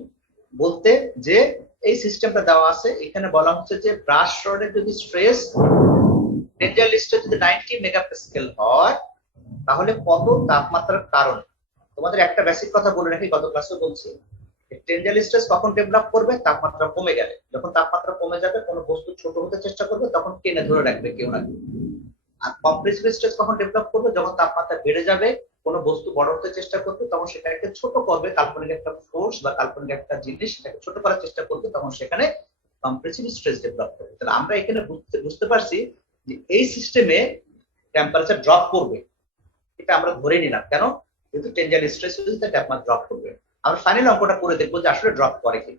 বলতে যে এই সিস্টেমটা দেওয়া আছে, এখানে বলা হচ্ছে যে ব্রাশ রডের যদি স্ট্রেস টেনজাইল স্ট্রেস যদি 90 মেগাপাস্কেল হয়, তাহলে কত তাপমাত্রার কারণে। তোমাদের একটা বেসিক কথা বলে রাখি, গত ক্লাসে বলছি, টেনজাইল স্ট্রেস কখন ডেভেলপ করবে, তাপমাত্রা কমে গেলে। যখন তাপমাত্রা কমে যাবে, কোনো বস্তু ছোট হতে চেষ্টা করবে, তখন টেনে ধরে রাখবে কেউ না কেউ। আর কম্প্রেসিভ স্ট্রেস কখন ডেভেলপ করবে, যখন তাপমাত্রা বেড়ে যাবে, কোনো বস্তু বড় হতে চেষ্টা করবে, তখন সেটাকে ছোট করবে, কাল্পনিক একটা ফোর্স বা কাল্পনিক একটা জিনিস সেটাকে ছোট করার চেষ্টা করবে, তখন সেখানে কম্প্রেসিভ স্ট্রেস ডেভেলপ করবে। তাহলে আমরা এখানে বুঝতে পারছি যে এই সিস্টেমে টেম্পারেচার ড্রপ করবে, এটা আমরা ধরে নিলাম, কেন, যেহেতু টেনজাইল স্ট্রেস হলে তাপমাত্রা ড্রপ করবে। আমরা ফাইনাল অঙ্কটা করে দেখবো যে আসলে ড্রপ করে কি।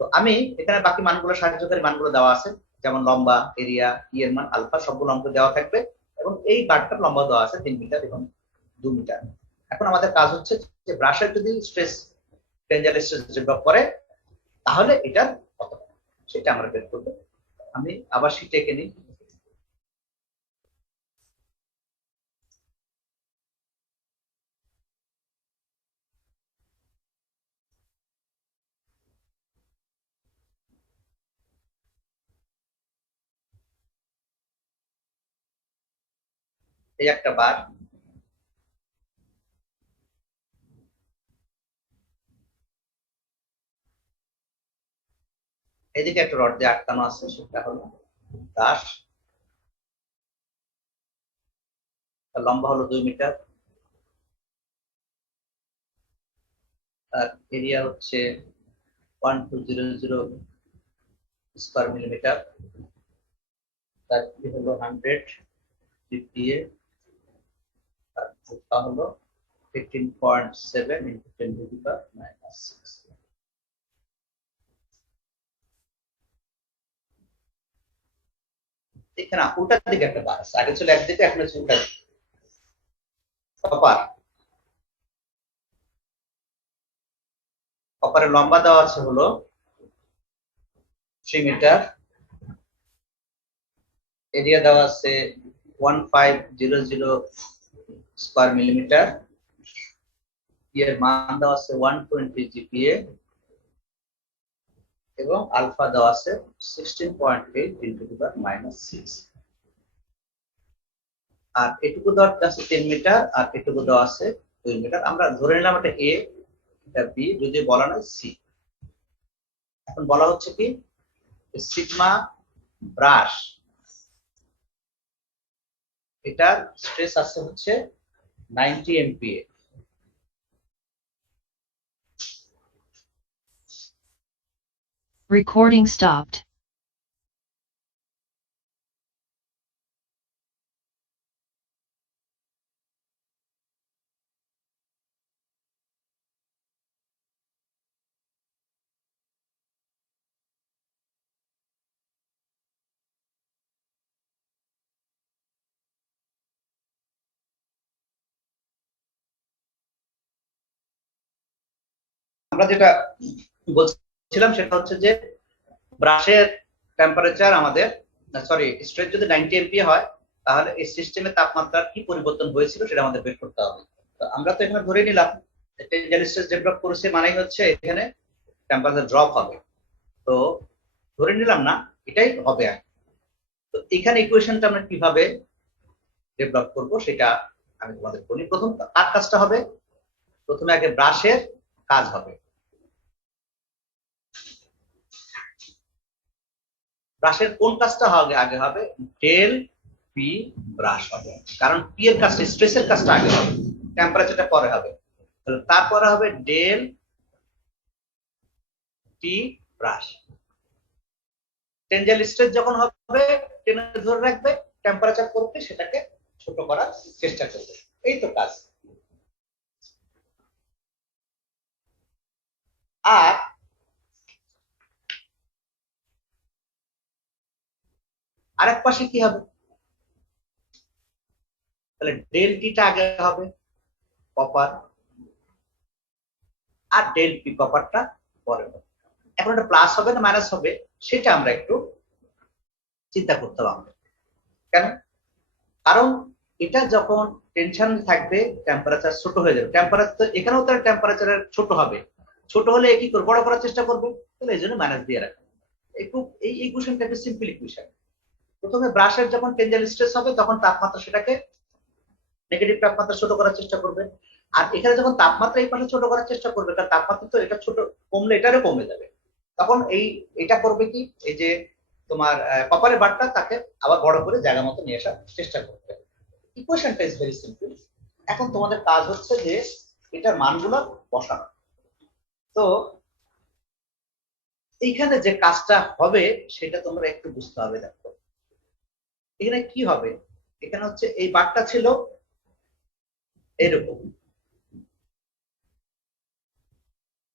তো আমি এখানে বাকি মানগুলো, সাহায্যকারী মানগুলো দেওয়া আছে, যেমন লম্বা, এরিয়া, ই এর মান, আলফা, সবগুলো অঙ্ক দেওয়া থাকবে, এবং এই বারটার লম্বা দেওয়া আছে 3 মিটার এবং 2 মিটার। এখন আমাদের কাজ হচ্ছে যে ব্রাশের যদি স্ট্রেস টেনজাইল স্ট্রেস ডেভেলপ করে, তাহলে এটার কত, সেটা আমরা বের করবো। আমি আবার শিটে এঁকে নিই। এই একটা বার, এদিকে একটা রড দিয়ে আটকানো আছে, সেটা হলো ব্রাশ, তার লম্বা হলো 2 মিটার, আর এরিয়া হচ্ছে 1200 স্কয়ার মিলিমিটার, তার হলো 100 GPa, আর ভোল্টটা হলো 15.7 into 10 to the power -6। এখানে উল্টার দিকে একটা বার আছে, আগে ছিল একদিকে, এখন হচ্ছে উল্টার দিকে। কপারের লম্বা দেওয়া আছে হলো 3 মিটার, এরিয়া দেওয়া আছে 1500 স্কয়ার মিলিমিটার, এর মান দেওয়া আছে 120 GPa, এবং আলফা দেওয়া আছে 16.8 into the power -6। আর এটুকু দেওয়া আছে 10 মিটার, আর এটুকু দেওয়া আছে 2 মিটার। আমরা ধরে নিলাম এটা এ, এটা বি, যদি বলা নয় সি। এখন বলা হচ্ছে কি সিগমা ব্রাশ, এটার স্ট্রেস আছে হচ্ছে 90 MPa। Recording stopped. আমরা যেটা বলছিলাম সেটা হচ্ছে যে ব্রাশের টেম্পারেচার আমাদের, সরি, স্ট্রেস যদি 90 MPa হয়, তাহলে এই সিস্টেমের তাপমাত্রার কি পরিবর্তন হয়েছিল সেটা আমাদের বের করতে হবে। তো আমরা তো এখানে ধরে নিলাম টেনজাইল স্ট্রেস ডেভেলপ করেছে, মানেই হচ্ছে এখানে টেম্পারেচার ড্রপ হবে। তো ধরে নিলাম না, এটাই হবে। তো এখানে ইকুয়েশনটা আমরা কিভাবে ডেভেলপ করব সেটা আমি তোমাদের বলি। প্রথম কার কাজটা হবে, প্রথমে আগে ব্রাশের কাজ হবে। ব্রাশের কোন কাজটা আগে হবে, ডেল পি ব্রাশ হবে, কারণ পি এর কাজটা, স্ট্রেসের কাজটা আগে হবে, টেম্পারেচারটা পরে হবে। তারপরে হবে del T brass. Tensile stress যখন হবে টেনে ধরে রাখবে, টেম্পারেচার করবে, সেটাকে ছোট করার চেষ্টা করবে, এই তো কাজ। আর আরেক পাশে কি হবে, তাহলে ডেল টিটা আগে হবে কপার, আর ডেল পি কপারটা পরে হবে। এখন এটা প্লাস হবে না মাইনাস হবে সেটা আমরা একটু চিন্তা করতে হবে। কেন? কারণ এটা যখন টেনশন থাকবে টেম্পারেচার ছোট হয়ে যাবে, টেম্পারেচার এখানেও তার টেম্পারেচার ছোট হবে, ছোট হলে কি করবে, বড় করার চেষ্টা করবে, তাহলে এই জন্য মাইনাস দিয়ে রাখবে। এই ইকুয়েশনটা একটা সিম্পল ইকুয়েশন। প্রথমে ব্রাশের যখন টেনজাইল স্ট্রেস হবে তখন তাপমাত্রা সেটাকে নেগেটিভ তাপমাত্রা ছোট করার চেষ্টা করবে, আর এখানে যখন তাপমাত্রা এই পাশে ছোট করার চেষ্টা করবে, কারণ তাপমাত্রা তো এটা ছোট কমলে এটারও কমে যাবে, তখন এটা করবে কি, এই যে তোমার কপারের বারটা তাকে আবার বড় করে জায়গা মতো নিয়ে আসার চেষ্টা করবে। ইকুয়েশনটা ইজ ভেরি সিম্পল। এখন তোমাদের কাজ হচ্ছে যে এটার মানগুলো বসানো। তো এইখানে যে কাজটা হবে সেটা তোমরা একটু বুঝতে হবে। দেখো এখানে কি হবে, এখানে হচ্ছে এই বারটা ছিল এরকম,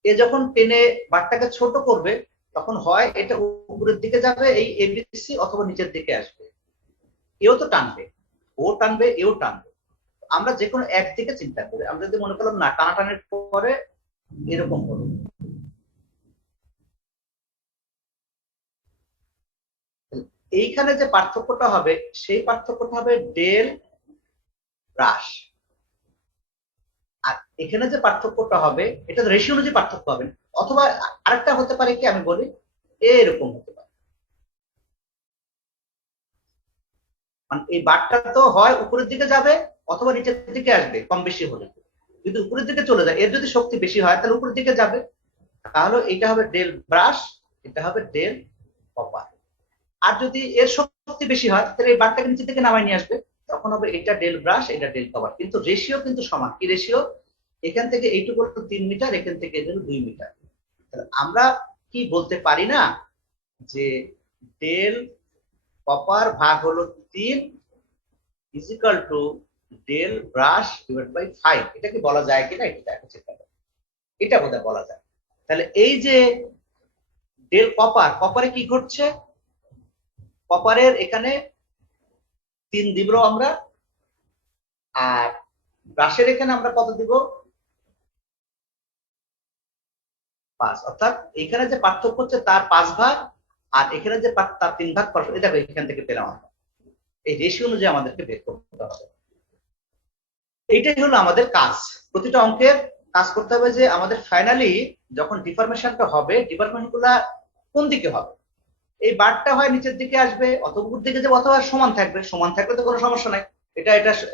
এ যখন টেনে বারটাকে ছোট করবে তখন হয় এটা উপরের দিকে যাবে এই এবিসি, অথবা নিচের দিকে আসবে, এও তো টানবে, ও টানবে, এও টানবে। আমরা যে কোনো একদিকে চিন্তা করি, আমরা যদি মনে করলাম না টানাটানির পরে এরকম হলো, এইখানে যে পার্থক্যটা হবে সেই পার্থক্যটা হবে ডেল ব্রাশ, আর এখানে যে পার্থক্যটা হবে এটা রেশিও অনুযায়ী পার্থক্য হবে। অথবা আরেকটা হতে পারে কি, আমি বলি এরকম হতে পারে, মানে এই বারটা তো হয় উপরের দিকে যাবে অথবা নিচের দিকে আসবে কম বেশি হলে। যদি উপরের দিকে চলে যায়, এর যদি শক্তি বেশি হয় তাহলে উপরের দিকে যাবে, তাহলে এটা হবে ডেল ব্রাশ, এটা হবে ডেল কপার। আর যদি এর শক্তি বেশি হয় তাহলে এই বারটাকে নিচের দিকে নামায় নিয়ে আসবে, তখন হবে এটা ডেল ব্রাশ, এটা ডেল কভার, কিন্তু রেশিও কিন্তু সমান। কি রেশিও? এখান থেকে এইটুকু 3 মিটার, এখান থেকে এটা 2 মিটার। তাহলে আমরা কি বলতে পারি না যে ডেল কপার ভাগ হলো 3 is equal to del brass divide by 5? এটা কি বলা যায় কিনা এটা দেখা চেষ্টা করো। এটা বোধহয় বলা যায়। তাহলে এই যে ডেল কপার, কপারে কি ঘটছে? কপারের এখানে 3 দিব আমরা, আর ব্রাশের এখানে আমরা কত দিব? 5। অর্থাৎ এখানে যে পার্থক্য হচ্ছে তার 5 ভাগ, আর এখানে যে তার 3 ভাগ পার্থক্য। এটা এখান থেকে পেলাম আমরা। এই রেশিও অনুযায়ী আমাদেরকে বের করতে হবে। এইটাই হলো আমাদের কাজ। প্রতিটা অঙ্কের কাজ করতে হবে যে আমাদের ফাইনালি যখন ডিফরমেশনটা হবে, ডিফরমেশনগুলো কোন দিকে হবে। এই বারটা হয় নিচের দিকে আসবে, অথবা উপর দিকে যাবে, অথবা সমান থাকবে। সমান থাকলে তো কোনো সমস্যা নাই,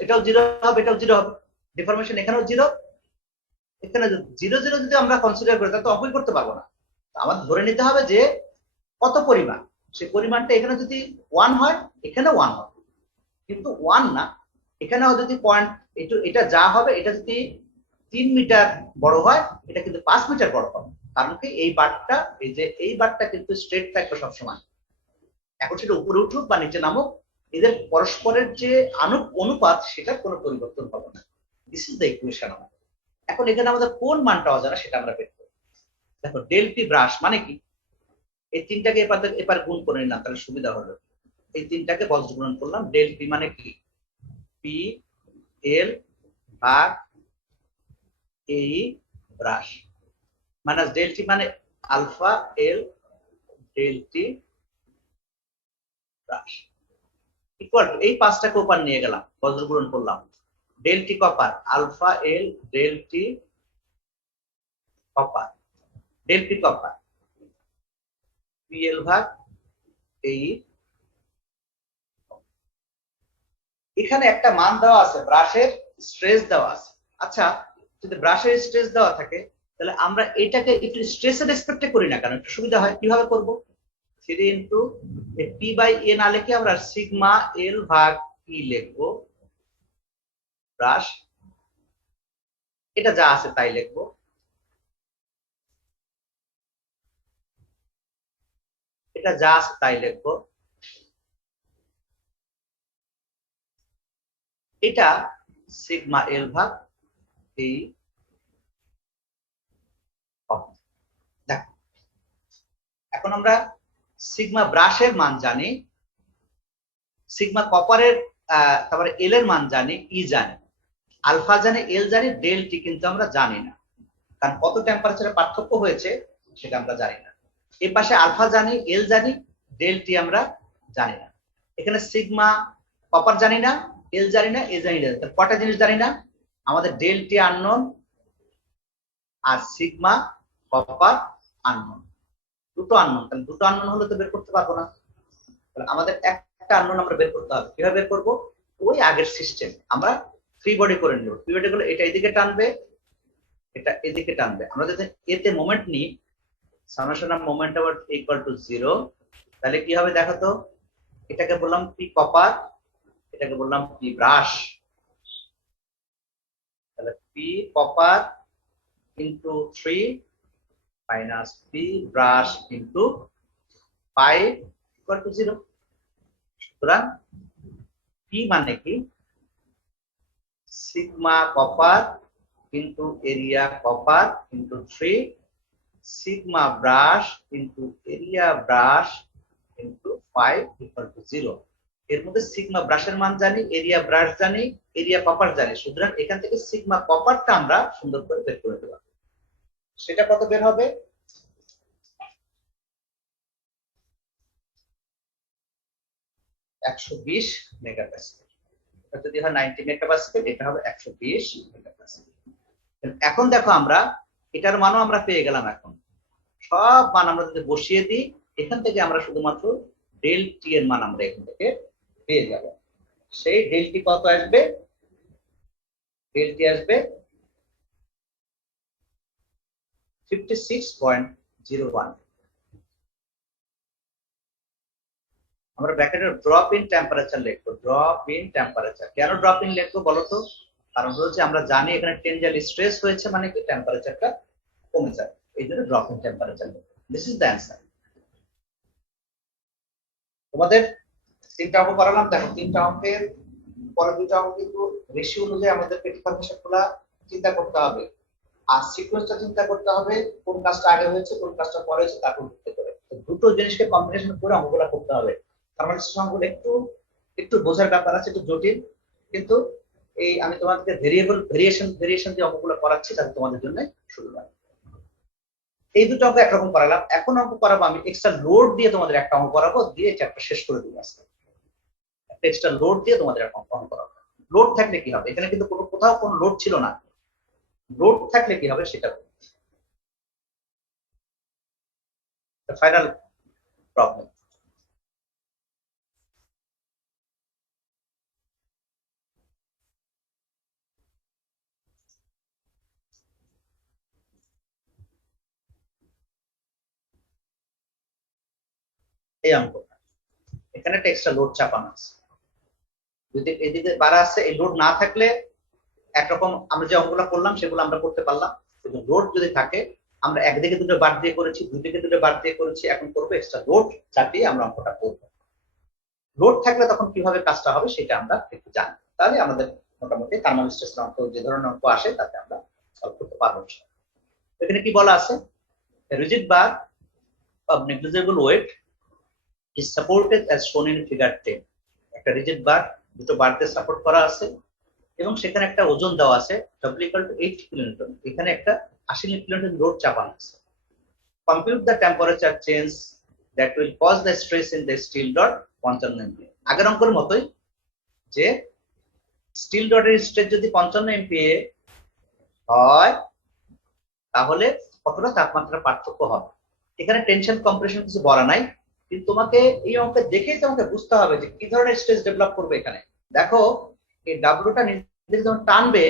এটাও জিরো হবে, এটাও জিরো হবে। ডিফরমেশন এখানেও জিরো, এখানে জিরো জিরো যদি আমরা কনসিডার করি তাহলে তো অঙ্কই করতে পারবো না। আমাদের ধরে নিতে হবে যে কত পরিমাণ, সেই পরিমাণটা এখানে যদি 1 হয়, এখানে 1 হবে, কিন্তু 1 না, এখানেও যদি পয়েন্ট, এটা যা হবে, এটা যদি 3 মিটার বড় হয়, এটা কিন্তু 5 মিটার বড় হবে। কারণ কি? এই বারটা, এই যে এই বারটা কিন্তু স্ট্রেট থাকবে সবসময়। এখন সেটা উপরে উঠুক বা নিচে নামুক, এদের পরস্পরের যে অনুপাত, সেটার কোনো পরিবর্তন হবে না। This is the equation. এখন এখানে আমাদের কোন মানটা অজানা সেটা আমরা বের করব। দেখো ডেল পি ব্রাশ মানে কি? এই তিনটাকে এবার গুণ করে নিলাম, তাহলে সুবিধা হলো। এই তিনটাকে বজ্র গুণন করলাম। ডেল পি মানে কি? পি এল ভাগ এই ব্রাশ, মাইনাস ডেল টি মানে alpha L del T brass, equal to এই 5টাকে উপর নিয়ে গেলাম, বজ্র গুণন করলাম। Del T copper alpha L del T copper, del P copper PL ভাগ এই। এখানে একটা মান দেওয়া আছে, ব্রাশের স্ট্রেস দেওয়া আছে। আচ্ছা, যদি ব্রাশের স্ট্রেস দেওয়া থাকে, তাহলে আমরা এটাকে একটু স্ট্রেসের রেসপেক্টে করি না কেন? একটু সুবিধা হয়। কিভাবে করব? 3 ইন্টু পি বাই এ না লিখে আমরা সিগমা এল ভাগ পি লিখবো। ব্রাশ এটা যা আছে তাই লিখবো। এটা যা আছে তাই লিখবো। এটা সিগমা এল ভাগ এই। দেখো, এখন আমরা সিগমা ব্রাশের মান জানি, সিগমা কপারের তারপরে এল এর মান জানি, ই জানি, আলফা জানি, এল জানি, ডেল টি কিন্তু আমরা জানি না, কারণ কত টেম্পারেচারে পার্থক্য হয়েছে সেটা আমরা জানি না। এই পাশে আলফা জানি, এল জানি, ডেল টি আমরা জানি না। এখানে সিগমা কপার জানি না, এল জানি না, এ জানি না। কটা জিনিস জানি না? আমাদের ডেল টি আননোন, আর সিগমা কপার আননোন, দুটো আননোন। তাহলে দুটো আননোন হলে তো বের করতে পারবো না। তাহলে আমাদের একটা আননোন আমরা বের করতে হবে। কিভাবে বের করবো? ওই আগের সিস্টেম আমরা ফ্রি বডি করে নিব। ফ্রি বডি গুলো এটা এদিকে টানবে, এটা এদিকে টানবে। আমরা যদি এতে মোমেন্ট নিই, summation of moment of equal to 0, তাহলে কি হবে দেখো তো? এটাকে বললাম পি কপার, এটাকে বললাম পি ব্রাশ। তাহলে P copper into 3 minus P brush into 5 equal to 0। সুতরাং পি মানে কি? Sigma copper into area copper into 3 sigma brush into area brush into 5 equal to 0। এর মধ্যে সিগমা ব্রাশের মান জানি, এরিয়া ব্রাশ জানি, এরিয়া কপার জানি। সুতরাং এখান থেকে সিগমা কপারটা আমরা সুন্দর করে বের করে দেব। সেটা কত বের হবে? 120 মেগাপ্যাসকেল। এটা যদি হয় 90 মেগাপ্যাসকেল, এটা হবে 120 মেগাপ্যাসকেল। এখন দেখো আমরা এটার মানও আমরা পেয়ে গেলাম। এখন সব মান আমরা যদি বসিয়ে দিই, এখান থেকে আমরা শুধুমাত্র ডেল টি এর মান আমরা এখান থেকে পেয়ে যাব। সেই ডেল টি কত আসবে? ডেল টি আসবে 56.01। আমরা ব্র্যাকেটে ড্রপ ইন টেম্পারেচার লিখবো, ড্রপ ইন টেম্পারেচার। কেন ড্রপ ইন লিখবো বলো তো? কারণ হচ্ছে আমরা জানি এখানে টেনজাইল স্ট্রেস হয়েছে মানে কি টেম্পারেচারটা কমে যায়, এই জন্য ড্রপ ইন টেম্পারেচার লিখবো। This is the answer. তোমাদের তিনটা অঙ্ক করালাম, দেখো তিনটা অঙ্কের পরে দুটো অঙ্ক কিন্তু রেশিও অনুযায়ী আমাদেরকে ডিফারেন্সিয়েশন গুলা চিন্তা করতে হবে, আর সিকোয়েন্সটা চিন্তা করতে হবে, কোন কাজটা আগে হয়েছে কোন কাজটা পরে হয়েছে তারপর ভিত্তি করে। তো দুটো জিনিসকে কম্বিনেশন করে অঙ্কগুলো করতে হবে। থার্মাল অঙ্কগুলো একটু একটু বোঝার ব্যাপার আছে, একটু জটিল, কিন্তু এই আমি তোমাদেরকে ভেরিয়েশন দিয়ে অঙ্কগুলো করাচ্ছি যাতে তোমাদের জন্য সুবিধা হয়। এই দুটো অঙ্ক একরকম করালাম, এখন অঙ্ক করাবো আমি এক্সট্রা লোড দিয়ে তোমাদের একটা অঙ্ক করাবো, দিয়ে চ্যাপ্টার শেষ করে দিব আজকে। এক্সট্রা লোড দিয়ে তোমাদের একটা অঙ্ক করাবো। লোড থাকলে কি হবে, এখানে কিন্তু কোথাও কোনো লোড ছিল না, লোড থাকলে কি হবে সেটা ফাইনাল প্রবলেম। এই অঙ্কটা এখানে একটা এক্সট্রা লোড চাপানো আছে, যদি এদিকে বাড়া আছে, এই লোড না থাকলে একরকম আমরা যে অঙ্কগুলো করলাম সেগুলো আমরা করতে পারলাম, কিন্তু লোড যদি থাকে, আমরা একদিকে দুটো বার দিয়ে করেছি, দুই দিকে দুটো বার দিয়ে করেছি, এখন করবো এক্সট্রা লোড চাপিয়ে আমরা অঙ্কটা করবো। লোড থাকলে তখন কিভাবে কাজটা হবে সেটা আমরা একটু জানি, তাহলে আমাদের মোটামুটি থার্মাল স্ট্রেসের অঙ্ক যে ধরনের অঙ্ক আসে তাতে আমরা সলভ করতে পারবো। এখানে কি বলা আছে, rigid bar of negligible weight is supported as shown in figure 10। একটা রিজিড বার দুটো বারতে সাপোর্ট করা আছে এবং সেখানে একটা ওজন দেওয়া আছে W = 8 কিলোনিউটন, এখানে একটা 80 কিলোনিউটন লোড চাপানো আছে। Compute the temperature change that will cause the stress in the steel dot 55 MPa। আগের অঙ্কের মতোই যে স্টিল ডটের স্ট্রেস যদি 55 MPa হয় তাহলে কতটা তাপমাত্রা পার্থক্য হবে। এখানে টেনশন কম্প্রেশন কিছু বলা নাই, কিন্তু তোমাকে এই অঙ্কে দেখেই তোমাকে বুঝতে হবে যে কি ধরনের স্ট্রেস ডেভেলপ করবে। এখানে দেখো এই ডাব্লুটা নিজে যখন টানবে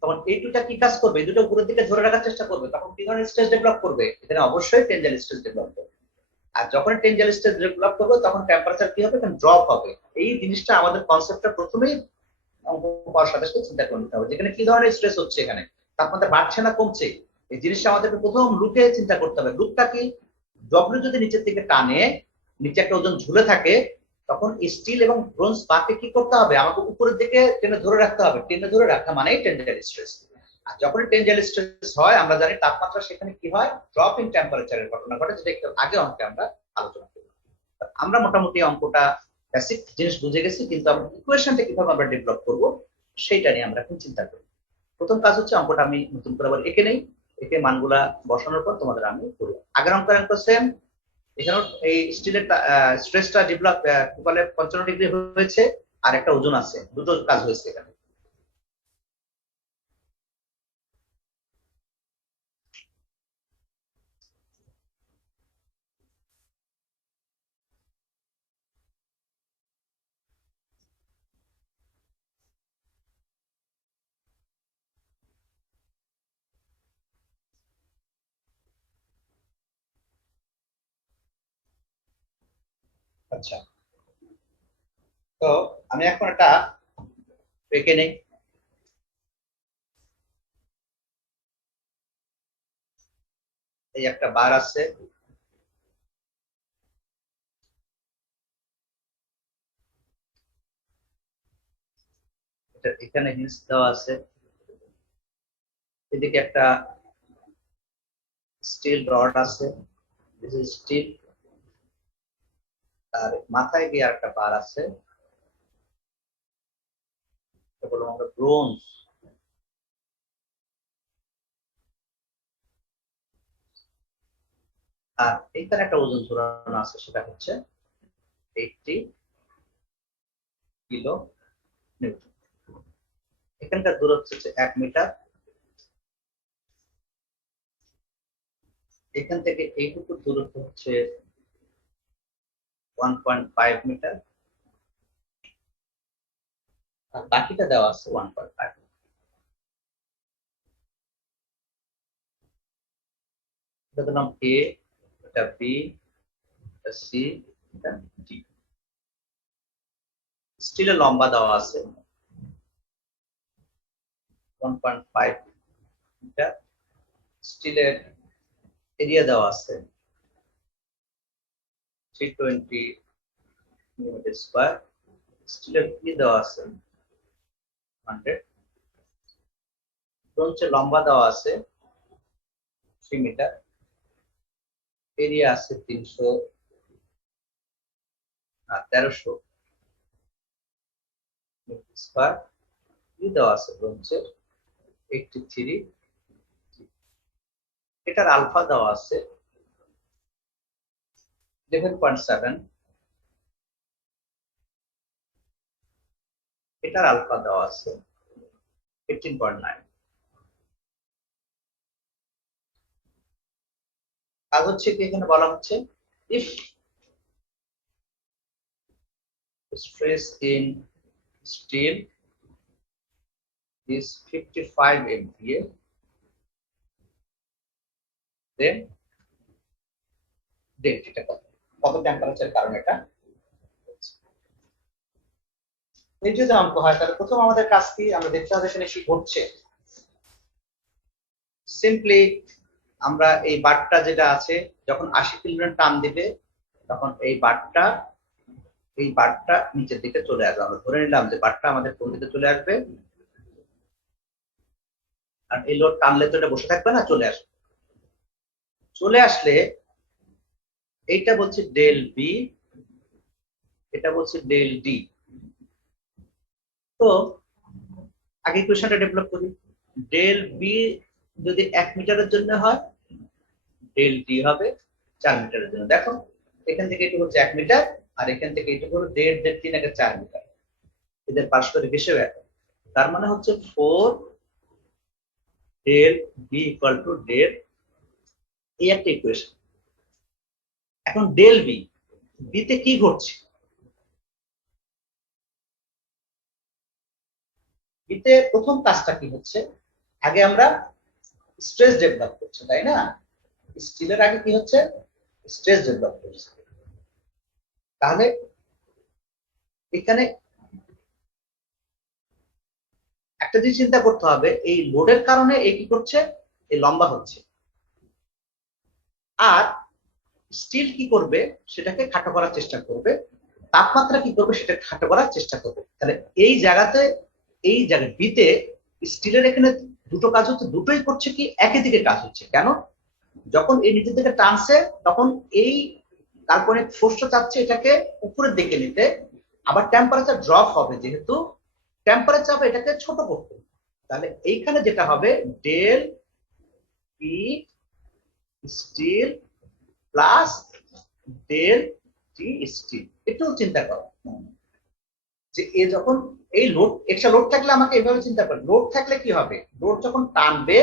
তখন এই দুটা কি কাজ করবে, এই দুটো উপরের দিকে ধরে রাখার চেষ্টা করবে, তখন কি ধরনের স্ট্রেস ডেভেলপ করবে, এখানে অবশ্যই টেনজাইল স্ট্রেস ডেভেলপ করবে। আর যখন টেনজাইল স্ট্রেস ডেভেলপ করবে তখন টেম্পারেচার কি হবে, ড্রপ হবে। এই জিনিসটা আমাদের কনসেপ্টটা প্রথমেই অঙ্ক করার সাথে সাথে চিন্তা করে নিতে হবে, যেখানে কি ধরনের স্ট্রেস হচ্ছে, এখানে তাপমাত্রা বাড়ছে না কমছে, এই জিনিসটা আমাদেরকে প্রথম লুকে চিন্তা করতে হবে। লুকটা কি, ডব্লিউ যদি নিচের দিকে টানে, নিচে একটা ওজন ঝুলে থাকে, তখন স্টিল এবং ব্রোঞ্জ বারকে কি করতে হবে, আমাকে উপরের দিকে টেনে ধরে রাখতে হবে। টেনে ধরে রাখা মানেই টেনজাইল স্ট্রেস। আর যখন টেনজাইল স্ট্রেস হয় আমরা জানি তাপমাত্রা সেখানে কি হয়, ড্রপ ইন টেম্পারেচারের ঘটনা ঘটে, যেটা একটু আগে অঙ্কে আমরা আলোচনা করি। আমরা মোটামুটি অঙ্কটা বেসিক জিনিস বুঝে গেছি, কিন্তু আমরা ইকুয়েশনটা কিভাবে আমরা ডেভেলপ করব সেইটা নিয়ে আমরা এখন চিন্তা করি। প্রথম কাজ হচ্ছে অঙ্কটা আমি নতুন করে আবার এঁকে নেই, এঁকে মানগুলা বসানোর পর তোমাদের আমি করি। আগের অঙ্ক সেম, এখানেও এই স্টিলের স্ট্রেসটা ডেভেলপ বলে 55 ডিগ্রি হয়েছে, আর একটা ওজন আছে, দুটো কাজ হয়েছে এখানে। আচ্ছা, তো আমি এখন একটা এঁকে নেই। এই একটা বার আছে, এটা এখানে হিন্স দেওয়া আছে, এদিকে একটা স্টিল রড আছে, স্টিল, আর মাথায় গিয়ে একটা বার আছে, এটা বললাম আমরা ব্রোঞ্জ। আর এখানে একটা ওজন ঝুলানো আছে, সেটা হচ্ছে 80 কিলো নিউটন। এখানকার দূরত্ব হচ্ছে 1 মিটার, এখান থেকে এইটুকু দূরত্ব হচ্ছে 1.5 মিটার, আর বাকিটা দেওয়া আছে 1.5। এটা দিলাম এ, এটা বি, এটা সি, এটা ডি। স্টিলের লম্বা দেওয়া আছে 1.5 মিটার, স্টিলের এরিয়া দেওয়া আছে 320 মিলিমিটার স্কয়ার, স্টিলের কি দেওয়া আছে 100, ব্রোঞ্জের লম্বা দেওয়া আছে 3 মিটার, এরিয়া আছে 1300 স্কয়ার, কি দেওয়া আছে ব্রোঞ্জের 83, এটার আলফা দেওয়া আছে 11.7, এটার আলফা দেওয়া আছে 18.9। কাজ হচ্ছে কি এখানে বলা হচ্ছে if stress in steel is 55 MPa, then delta কত টেম্পারেচার কারণ এটা এই যদি অঙ্ক হয় তাহলে প্রথম আমাদের কাজ কি আমরা দেখতে হবে এখানে কি ঘটছে। সিম্পলি আমরা এই বারটা যেটা আছে যখন 80 কিলোমিটার টান দিবে তখন এই বারটা নিচের দিকে চলে আসবে। আমরা ধরে নিলাম যে বারটা আমাদের কোন দিকে চলে আসবে, আর এই লোড টানলে তো এটা বসে থাকবে না, চলে আসবে। চলে আসলে এইটা বলছে ডেল বি, এটা বলছে ডেল ডি। তো আগে ইকুয়েশনটা ডেভেলপ করি। ডেল বি যদি 1 মিটারের জন্য হয়, ডেল ডি হবে 4 মিটারের জন্য। দেখো এখান থেকে এটা হচ্ছে 1 মিটার, আর এখান থেকে এটা হলো 1.5 3 আগে 4 মিটার, এদের পারস্পরিক হিসেব এক। তার মানে হচ্ছে 4 del B equal to del, এই একটা ইকুয়েশন। এখন ডেল বি, বিতে কি ঘটছে? বিতে প্রথম কাজটা কি হচ্ছে, আগে আমরা স্ট্রেস ডেভেলপ করছি, তাই না? স্টিলের আগে কি হচ্ছে, স্ট্রেস ডেভেলপ করছে। তাহলে এখানে একটা জিনিস চিন্তা করতে হবে, এই লোডের কারণে এই কি করছে, এই লম্বা হচ্ছে। আর স্টিল কি করবে, সেটাকে খাটো করার চেষ্টা করবে। তাপমাত্রা কি করবে, সেটা খাটো করার চেষ্টা করবে। তাহলে এই জায়গাতে, এই জায়গায় বিতে স্টিলের এখানে দুটো কাজ হচ্ছে, দুটোই করছে কি একই দিকে কাজ হচ্ছে। কেন? যখন এই নিচের দিকে টানছে তখন এই কাল্পনিক ফোর্সটা চাচ্ছে এটাকে উপরের দিকে নিতে, আবার টেম্পারেচার ড্রপ হবে, যেহেতু টেম্পারেচার হবে এটাকে ছোট করতে। তাহলে এইখানে যেটা হবে del P steel plus del T steel. একটু চিন্তা করো যে এ যখন এই লোড, এক্সট্রা লোড থাকলে আমাকে এভাবে চিন্তা করো, লোড থাকলে কি হবে, লোড যখন টানবে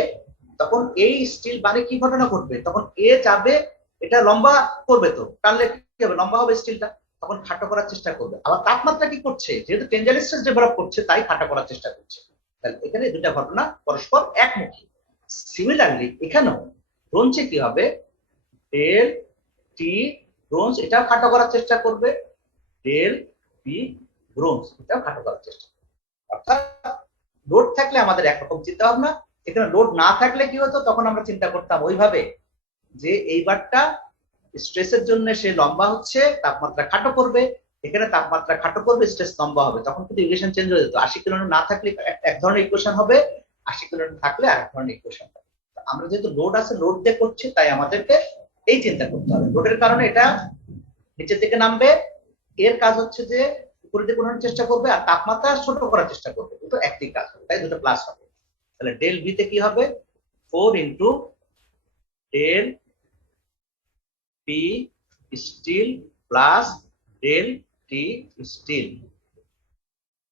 তখন এই স্টিল মানে কি ঘটনা ঘটবে, তখন এ যাবে, এটা লম্বা করবে, তো টানলে কি হবে, লম্বা হবে স্টিলটা, তখন খাটো করার চেষ্টা করবে। আবার তাপমাত্রা কি করছে, যেহেতু টেনজাইল স্ট্রেস ডেভেলপ করছে তাই খাটো করার চেষ্টা করছে। তাহলে এখানে দুটা ঘটনা পরস্পর একমুখী। সিমিলারলি এখানেও ব্রোঞ্জে কি হবে, ডেল টি ব্রোঞ্জ এটাও খাটো করার চেষ্টা করবে, ডেল বি ব্রোঞ্জ এটাও খাটো করার চেষ্টা করবে। অর্থাৎ লোড থাকলে আমাদের একরকম চিন্তা ভাবনা, এখানে লোড না থাকলে কি হতো, তখন আমরা চিন্তা করতাম ওইভাবে যে এইবারটা স্ট্রেসের জন্য সে লম্বা হচ্ছে, তাপমাত্রা খাটো করবে, এখানে তাপমাত্রা খাটো করবে, স্ট্রেস লম্বা হবে। তখন কিন্তু ইকুয়েশন চেঞ্জ হয়ে যেত। 80 কিলোমিটার না থাকলে এক ধরনের ইকুয়েশন হবে, 80 কিলোমিটার থাকলে আরেক ধরনের ইকুয়েশন হবে। আমরা যেহেতু লোড আছে, লোড দিয়ে করছি, তাই আমাদেরকে এই চিন্তা করতে হবে। লোডের কারণে এটা নিচের দিকে নামবে, এর কাজ হচ্ছে যে উপরের দিকে উঠানোর চেষ্টা করবে, আর তাপমাত্রা ছোট করার চেষ্টা করবে। দুটো একই কাজ হবে, তাই দুটো প্লাস হবে। তাহলে ডেল বি তে কি হবে, 4 into del P steel plus del T steel.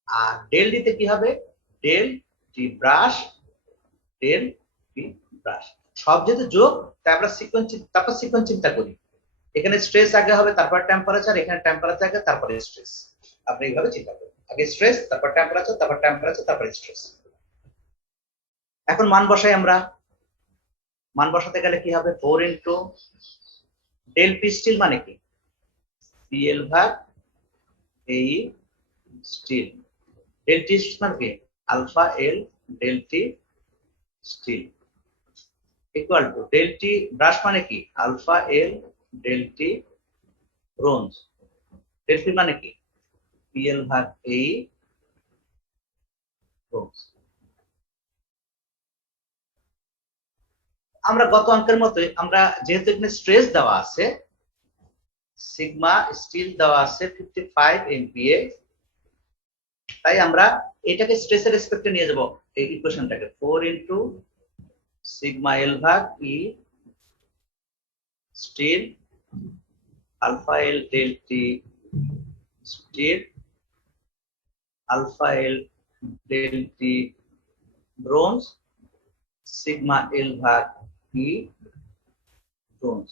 আর ডেল ডি তে কি হবে, del T brass del P brass. সব যেহেতু যোগ, তাই আমরা সিকোয়েন্স চিন্তা করি। এখানে স্ট্রেস আগে হবে, তারপর টেম্পারেচার, এখানে টেম্পারেচার আগে তারপরে স্ট্রেস। আপনি এইভাবে চিন্তা করেন, আগে স্ট্রেস, তারপর টেম্পারেচার, তারপর টেম্পারেচার, তারপর স্ট্রেস। এখন মান বসাই আমরা। মান বসাতে গেলে কি হবে, 4 ইন্টু ডেল পি স্টিল মানে কি, পিএল ভাগ এই স্টিল। ডেল টি মানে কি alpha L del T steel equal to del T brass মানে কি alpha L del T bronze. Del T মানে কি পিএল ভাগ এই ব্রোঞ্জ। আমরা গত অঙ্কের মতোই আমরা যেহেতু এখানে স্ট্রেস দেওয়া আছে সিগমা স্টিল দেওয়া আছে 55 MPa, তাই আমরা এটাকে স্ট্রেসের রেসপেক্টে নিয়ে যাব এই ইকুয়েশনটাকে 4 ইনটু সিগমা এল ভাগ E steel alpha L del T steel alpha L del T bronze sigma L ভাগ ই ব্রোঞ্জ।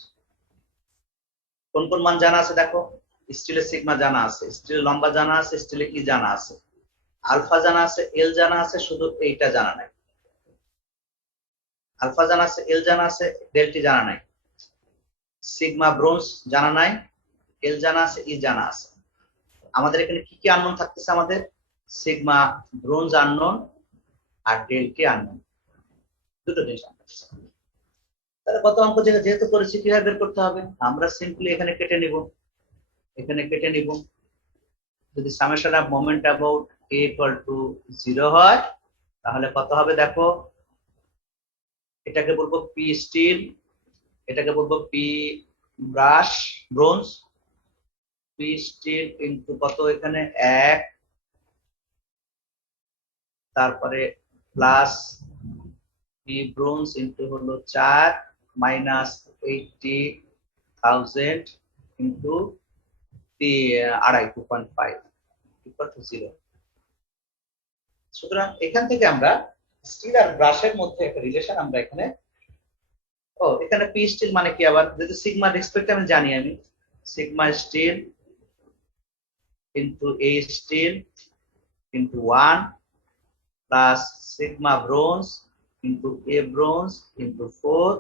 কোন কোন মান জানা আছে দেখো, স্টিলের সিগমা জানা আছে, স্টিলের লম্বা জানা আছে, স্টিলের ই জানা আছে, আলফা জানা আছে, এল জানা আছে, শুধু এইটা জানা নাই। আলফা জানা আছে, এল জানা আছে, ডেলটি জানা নাই। সিগমা ব্রোঞ্জ জানা নাই, এল জানা আছে, ই জানা আছে। আমাদের এখানে কি কি আননোন থাকতেছে, আমাদের সিগমা ব্রোঞ্জ আননোন আর ডেলটি আননোন, দুটো জিনিস থাকতেছে। তাহলে কত অঙ্ক যেহেতু করেছি কিভাবে বের করতে হবে, আমরা সিম্পলি এখানে কেটে নিব, এখানে কেটে নিব। যদি summation of moment about a equal to 0 হয় তাহলে কত হবে দেখো, এটাকে বলবো পি স্টিল, এটাকে বলবো পি ব্রাশ ব্রোঞ্জ, পি স্টিল ইনটু কত এখানে 1, তারপরে প্লাস পি ব্রোঞ্জ ইনটু হলো 4 মাইনাস 80,000 ইনটু 2.5 ইকুয়াল টু 0। সুতরাং এখান থেকে আমরা স্টিল আর ব্রাশের মধ্যে একটা রিলেশন আমরা এখানে, এখানে পি স্টিল মানে কি, আবার যদি সিগমা রেসপেক্ট আমি জানি, আমি sigma steel into A steel into 1 plus sigma bronze into A bronze into 4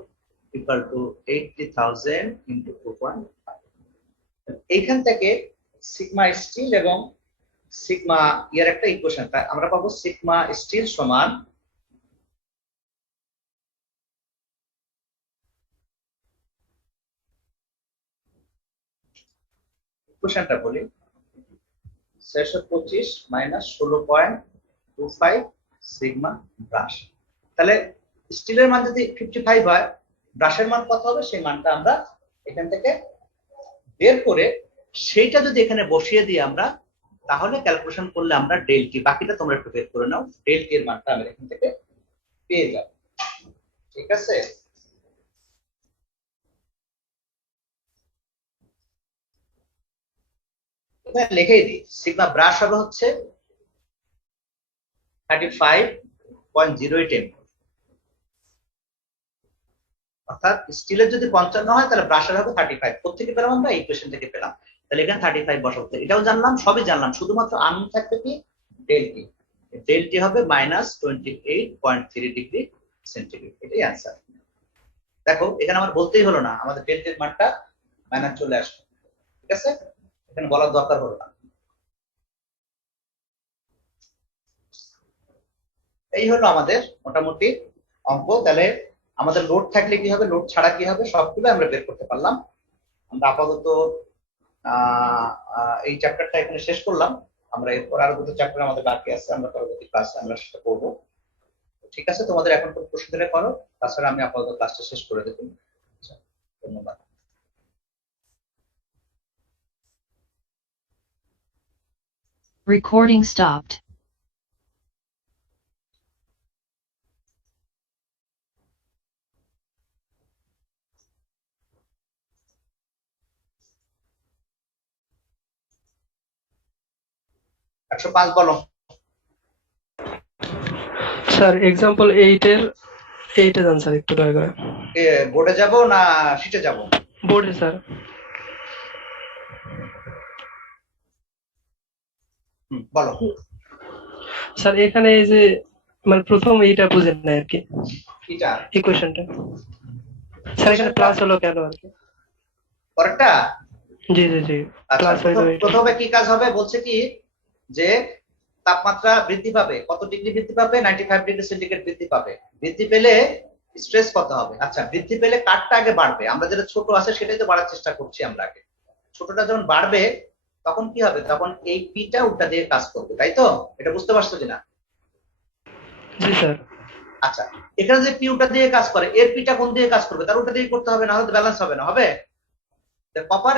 equal to 80,000 into 2.5। এইখান থেকে সিগমা স্টিল এবং সিগমা ইয়ার একটা ইকুয়েশন আমরা পাবো, সিগমা স্টিল সমান ইকুয়েশনটা বলি 625 মাইনাস 16.25 সিগমা ব্রাশ। তাহলে স্টিলের মান যদি 55 হয় ব্রাশের মান কত হবে সেই মানটা আমরা এখান থেকে বের করে সেইটা যদি এখানে বসিয়ে দিই আমরা, তাহলে ক্যালকুলেশন করলে আমরা ডেলটি, বাকিটা তোমরা একটু বের করে নাও, ডেলটি এর মানটা আমরা এখান থেকে পেয়ে যাব। ঠিক আছে, লিখেই দিই, সিগমা ব্রাশ হবে হচ্ছে 35.08 mm, অর্থাৎ স্টিলের যদি 55 হয় তাহলে ব্রাশের হবে 35। কোথেকে পেলাম আমরা, এই ইকুয়েশন থেকে পেলাম। তাহলে এখানে 35 বসাতে, এটাও জানলাম, সবই জানলাম, শুধুমাত্র আননোন থাকবে কি ডেলটি। ডেলটি হবে -28.3 ডিগ্রি সেন্টিগ্রেড, এটাই অ্যান্সার। দেখো এখানে আমার বলতেই হলো না, আমাদের ডেলটির মানটা মাইনাস চলে আসবে। ঠিক আছে, এখানে বলার দরকার হলো না। এই হলো আমাদের মোটামুটি অঙ্ক। তাহলে আমাদের লোড থাকলে কি হবে, লোড ছাড়া কি হবে, সবগুলো আমরা বের করতে পারলাম। আমরা আপাতত এই চ্যাপ্টারটা এখানে শেষ করলাম। আমরা এরপর আরো দুটো চ্যাপ্টার আমাদের বাকি আছে, আমরা পরবর্তী ক্লাসে আমরা সেটা করবো। ঠিক আছে, তোমাদের এখন কোনো প্রশ্ন দিলে করো, তাছাড়া আমি আপাতত ক্লাসটা শেষ করে দেবো। ধন্যবাদ। Recording stopped. একশো 5 বলো। স্যার एग्जांपल 8 এর 8 এর आंसर একটু দয়া করে। বোর্ডে যাব না শিটে যাব? বোর্ডে স্যার। বলো স্যার এখানে এই যে মানে প্রথম এইটা বুঝেন না আর কি, এটা ইকুয়েশনটা স্যার এখানে প্লাস হলো কেন আর কি? পরেরটা জি জি জি, প্লাস হলো। প্রথমে কি কাজ হবে বলছে কি, যে তাপমাত্রা বৃদ্ধি পাবে, কত ডিগ্রি বৃদ্ধি পাবে? 95 ডিগ্রি সেন্টিগ্রেড বৃদ্ধি পাবে। বৃদ্ধি পেলে স্ট্রেস কত হবে? আচ্ছা, বৃদ্ধি পেলে কারটা আগে বাড়বে? আমরা যেটা ছোট আছে সেটাই তো বাড়ার চেষ্টা করছি আমরা আগে। ছোটটা যখন বাড়বে তখন কি হবে? তখন এই পিটা উল্টা দিয়ে কাজ করবে, তাই তো? এটা বুঝতে পারছো কিনা? জি স্যার। আচ্ছা, এখানে যে পি উল্টা দিয়ে কাজ করে, এর পিটা কোন দিয়ে কাজ করবে? তার উল্টা দিয়ে করতে হবে, না হলে ব্যালেন্স হবে না। হবে? কপার,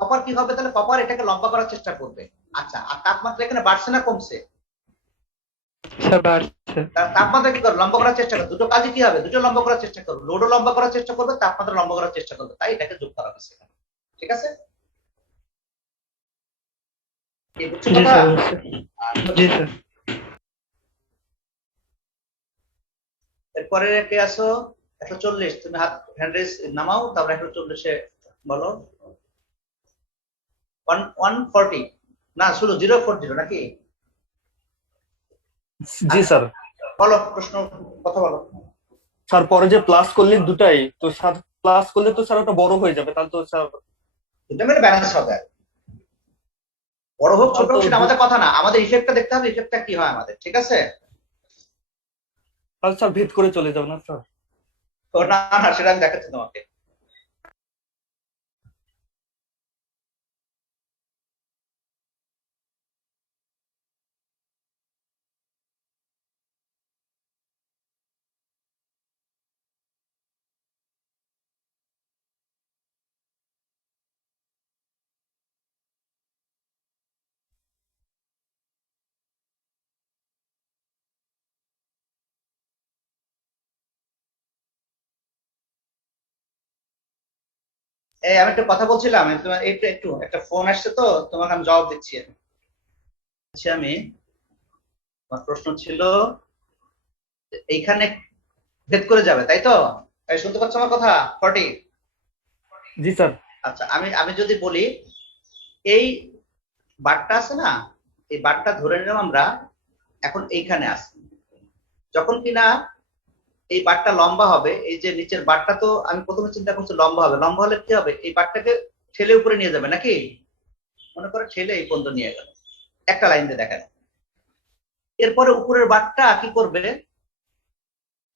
কপার কি হবে তাহলে? কপার এটাকে লম্বা করার চেষ্টা করবে। আচ্ছা, আর তাপমাত্রা এখানে বাড়ছে না কমছে? স্যার বাড়ছে। তার তাপমাত্রা কি করে? লম্বা করার চেষ্টা করবে। দুটো কাজই কি হবে? দুটো লম্বা করার চেষ্টা করবে, লোডও লম্বা করার চেষ্টা করবে, তাপমাত্রা লম্বা করার চেষ্টা করবে, তাই এটাকে যোগ করা হয়েছে এখানে। ঠিক আছে? এই বুঝছো জি কথা? স্যার বুঝছে। জি স্যার। এরপরে কে আসো? 140, তুমি হাত হ্যান্ড রেজ নামাও, তারপরে 140-এ বলো। 140 না, শুধু 040 নাকি? জি স্যার। বলো প্রশ্ন, কথা বলো। স্যার পরে যে প্লাস করলে দুটাই তো স্যার, প্লাস করলে তো স্যার ওটা বড় হয়ে যাবে, তাহলে তো স্যার দুটো মিলে ব্যালেন্স হবে। বড় হোক ছোট হোক সেটা আমাদের কথা না, আমাদের ইফেক্টটা দেখতে হবে, ইফেক্টটা কি হয় আমাদের। ঠিক আছে? তাহলে স্যার ভেদ করে চলে যাবে না স্যার? তো না না, সেটা আমি দেখাচ্ছি তোমাকে। এই আমি একটা কথা বলছিলাম, তোমার একটু একটু একটা ফোন আসছে তো, তোমাকে আমি জবাব দিচ্ছি। আচ্ছা, আমি, তোমার প্রশ্ন ছিল এইখানে ভেদ করে যাবে, তাই তো? এই শুনতে পাচ্ছ আমার কথা? 40। জি স্যার। আচ্ছা, আমি আমি যদি বলি এই বারটা আছে না, এই বারটা ধরে নিলাম আমরা এখন এইখানে আছে, যখন কিনা এই বারটা লম্বা হবে, এই যে নিচের বারটা, তো আমি প্রথমে চিন্তা করছি লম্বা হবে। লম্বা হলে কি হবে? এই বারটাকে ঠেলে উপরে নিয়ে যাবে নাকি? মনে করে ঠেলে এই পর্যন্ত নিয়ে গেল, একটা লাইন দিয়ে দেখা যায়। এরপরে উপরের বারটা কি করবে?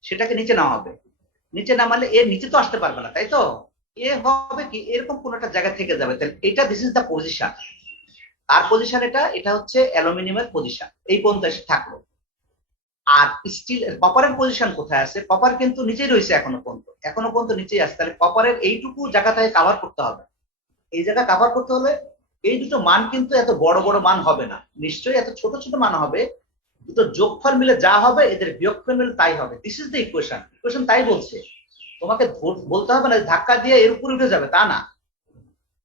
সেটাকে নিচে নামাবে। নিচে নামালে এর নিচে তো আসতে পারবে না, তাই তো? এ হবে কি, এরকম কোন একটা জায়গা থেকে যাবে। তাহলে এটা দিস ইজ দ্য পজিশন। আর পজিশন এটা, এটা হচ্ছে অ্যালুমিনিয়ামের পজিশন, এই পর্যন্ত এসে থাকলো। আর স্টিল কপারের পজিশন কোথায় আছে? কপার কিন্তু নিচেই রয়েছে এখনো পর্যন্ত, এখনো পর্যন্ত নিচেই আছে। তাহলে কপারের এইটুকু জায়গাটাকে কাভার করতে হবে। এই জায়গা কাভার করতে হলে এই দুটো মান কিন্তু এত বড় বড় মান হবে না, নিশ্চয়ই এত ছোট ছোট মান হবে। দুটো যোগফল মিলে যা হবে এদের বিয়োগফল মিলে তাই হবে। This is the equation. Equation তাই বলছে। তোমাকে বলতে হবে না ধাক্কা দিয়ে এর উপর উঠে যাবে, তা না।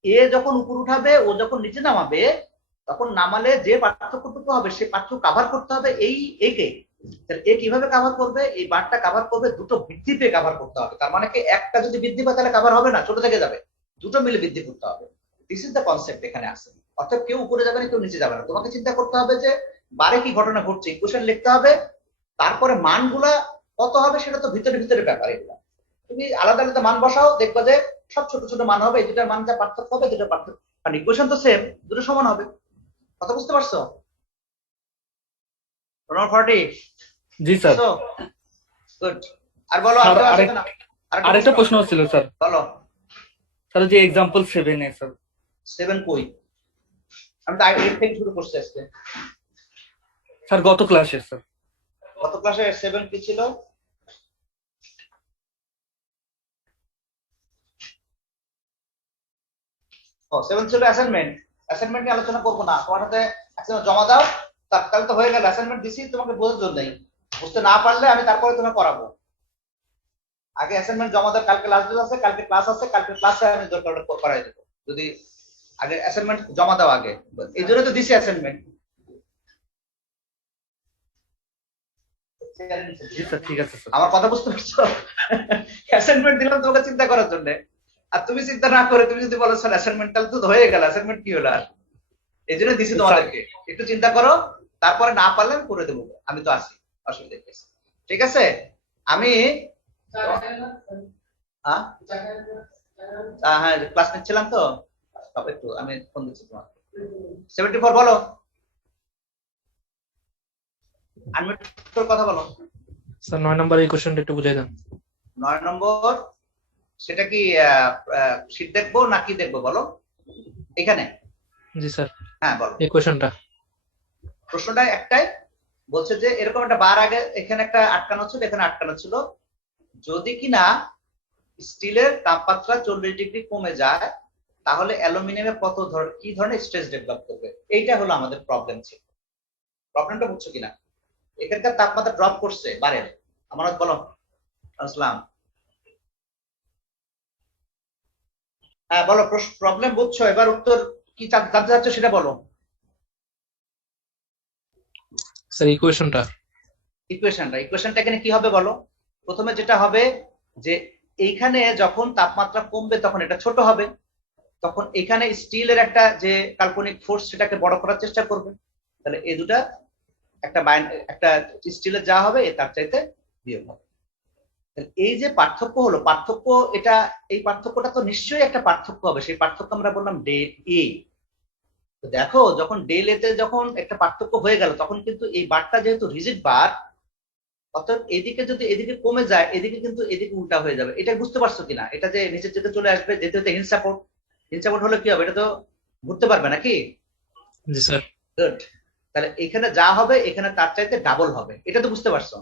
এ যখন উপর উঠাবে, ও যখন নিচে নামাবে, তখন নামালে যে পার্থক্যটুকু হবে সে পার্থক্য কাভার করতে হবে এই একে। এ কিভাবে কাভার করবে? এই বারটা কাভার করবে দুটো বৃদ্ধি পেয়ে কাভার করতে হবে। তার মানে কি, একটা যদি বৃদ্ধি পায় তাহলে কাভার হবে না, ছোট থেকে যাবে। দুটো মিলে বৃদ্ধি করতে হবে। দিস ইজ দ্য কনসেপ্ট এখানে আছে। অর্থাৎ কেউ উপরে যাবে না, কেউ নিচে যাবে না। তোমাকে চিন্তা করতে হবে যে বারে কি ঘটনা ঘটছে, ইকুয়েশন লিখতে হবে। তারপরে মানগুলা কত হবে সেটা তো ভিতরে ভিতরে ব্যাপার। এগুলা তুমি আলাদা আলাদা মান বসাও, দেখবা যে সব ছোট ছোট মান হবে। এই দুটার মান যা পার্থক্য হবে, দুটো পার্থক্য, কারণ ইকুয়েশন তো সেম, দুটো সমান হবে। কথা বুঝতে পারছো? 40। জি স্যার। গুড। আর বলো, আর স্যার কেউ আসবে না? আরেকটা প্রশ্ন ছিল স্যার। বলো। স্যার যে এক্সাম্পল 7 এ স্যার। 7 কই? আমি তো 8 থেকে শুরু করছি আজকে। স্যার গত ক্লাসে স্যার। গত ক্লাসে 7 কি ছিল? ও 7 ছিল অ্যাসাইনমেন্ট। অ্যাসাইনমেন্ট নিয়ে আলোচনা করবো না, তোমার হাতে অ্যাসাইনমেন্ট জমা দাও। তাহলে তো হয়ে গেল। অ্যাসাইনমেন্ট দিছি তোমাকে বোঝার জন্যই, বুঝতে না পারলে আমি তারপরে তোমাকে করাবো। আগে অ্যাসাইনমেন্ট জমা দাও। কালকে লাস্ট ডেট আছে, কালকে ক্লাস আছে, কালকে ক্লাসে আমি দরকার করাই দেবো। যদি আগে অ্যাসাইনমেন্ট জমা দাও আগে, এই জন্য তো দিছি অ্যাসাইনমেন্ট। জি স্যার, ঠিক আছে স্যার। আমার কথা বুঝতে পারছো? অ্যাসাইনমেন্ট দিলাম তোমাকে চিন্তা করার জন্য, আর তুমি চিন্তা না করে তুমি যদি বলো স্যার অ্যাসাইনমেন্ট, তাহলে তো হয়ে গেল। অ্যাসাইনমেন্ট কি হলো আর? এই জন্য দিছি তোমাদেরকে, একটু চিন্তা করো, তারপরে না পারলে আমি করে দেবো। আমি তো আছি, অসুবিধা নেই। ঠিক আছে? আমি হ্যাঁ ক্লাস নিচ্ছিলাম তো, একটু আমি ফোন দিচ্ছি তোমাকে। 74 বলো। আনমিউট করে কথা বলো। স্যার 9 নম্বর এই কোশ্চেনটা একটু বুঝাই দেন। 9 নম্বর সেটা কি শীট দেখবো নাকি দেখবো বলো এখানে? জি স্যার, হ্যাঁ বলো। এই কোশ্চেনটা। প্রশ্নটা একটাই, বলছে যে এরকম একটা বার আগে এখানে একটা আটকানো ছিল, এখানে আটকানো ছিল, যদি কিনা স্টিলের তাপমাত্রা 40 ডিগ্রি কমে যায় তাহলে অ্যালুমিনিয়ামে কি ধরনের স্ট্রেস ডেভেলপ করবে, এইটা হলো আমাদের প্রবলেম ছিল। প্রবলেমটা বুঝছো কিনা? এখানকার তাপমাত্রা ড্রপ করছে বারের, আমার বলো আসলাম। হ্যাঁ বলো, প্রবলেম বুঝছো, এবার উত্তর কি জানতে চাচ্ছ সেটা বলো। স্যার ইকুয়েশনটা। ইকুয়েশনটা এখানে কি হবে বলো? প্রথমে যেটা হবে যে এইখানে যখন তাপমাত্রা কমবে তখন এটা ছোট হবে, তখন এখানে স্টিলের একটা যে কাল্পনিক ফোর্স সেটাকে বড় করার চেষ্টা করবে, তাহলে এই দুটা একটা স্টিলের যা হবে তার চাইতে বিয়োগ হবে। এই যে পার্থক্য হলো, পার্থক্য এটা, এই পার্থক্যটা তো নিশ্চয়ই একটা পার্থক্য হবে, সেই পার্থক্য আমরা বললাম ডেল এ। দেখো যখন ডেল এতে যখন একটা পার্থক্য হয়ে গেল তখন কিন্তু এই বারটা যেহেতু রিজিড বার, অর্থাৎ এদিকে যদি এদিকে কমে যায় এদিকে কিন্তু এদিকে উল্টা হয়ে যাবে। এটা বুঝতে পারছো কিনা? এটা যে নিচের দিকে চলে আসবে যেতে হতে হিল সাপোর্ট হলে কি হবে? এটা তো ঘুরতে পারবে নাকি? জি স্যার। গুড। তাহলে এখানে যা হবে এখানে তার চাইতে ডাবল হবে, এটা তো বুঝতে পারছো?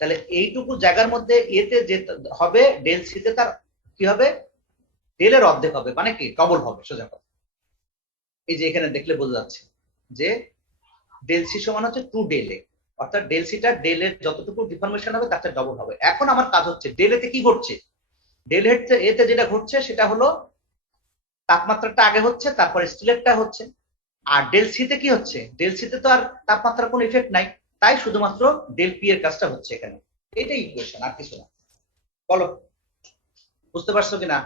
তাহলে এইটুকু জায়গার মধ্যে এতে যে হবে ডেল সিতে তার কি হবে? ডেলের অর্ধেক হবে, মানে কি ডবল হবে সোজা কথা। এই যে এখানে দেখলে বোঝা যাচ্ছে যে ডেল সি সমান হচ্ছে 2 ডেল এ, অর্থাৎ ডেল সিটা ডেলের যতটুকু ডিফরমেশন হবে তার চেয়ে ডবল হবে। এখন আমার কাজ হচ্ছে ডেল এতে কি ঘটছে, ডেল এতে যেটা ঘটছে সেটা হলো তাপমাত্রাটা আগে হচ্ছে তারপর স্টিলেরটা হচ্ছে, আর ডেল সিতে কি হচ্ছে? ডেল সিতে তো আর তাপমাত্রার কোনো ইফেক্ট নাই, তাই শুধুমাত্র ডেল পি এর কাজটা হচ্ছে এখানে। এটাই ইকুয়েশন, আর কিছু না। বলো বুঝতে পারছো কিনা?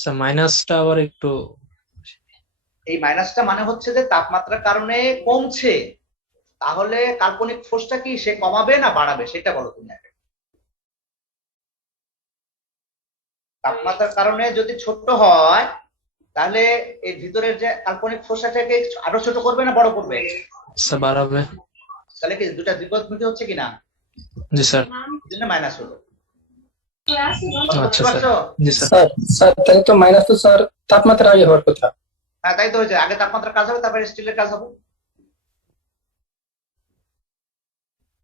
স্যার মাইনাসটা আবার একটু। এই মাইনাসটা মানে হচ্ছে যে তাপমাত্রার কারণে কমছে, তাহলে কাল্পনিক ফোর্সটা কি সে কমাবে না বাড়াবে সেটা বলো তুমি আগে। তাপমাত্রার কারণে যদি ছোট হয় তাহলে এই ভিতরের যে কাল্পনিক ফোর্সটাকে আরো ছোট করবে না বড় করবে? স্যার বাড়াবে। তাহলে কি দুটা বিপরীতমুখী হচ্ছে কিনা? জি স্যার। জন্য মাইনাস হলো। আচ্ছা বুঝতে স্যার। পারছো? জি স্যার। স্যার স্যার তাহলে তো মাইনাস তো স্যার তাপমাত্রা আগে হওয়ার কথা। হ্যাঁ তাই তো হয়েছে, আগে তাপমাত্রার কাজ হবে তারপরে স্টিলের কাজ হবে।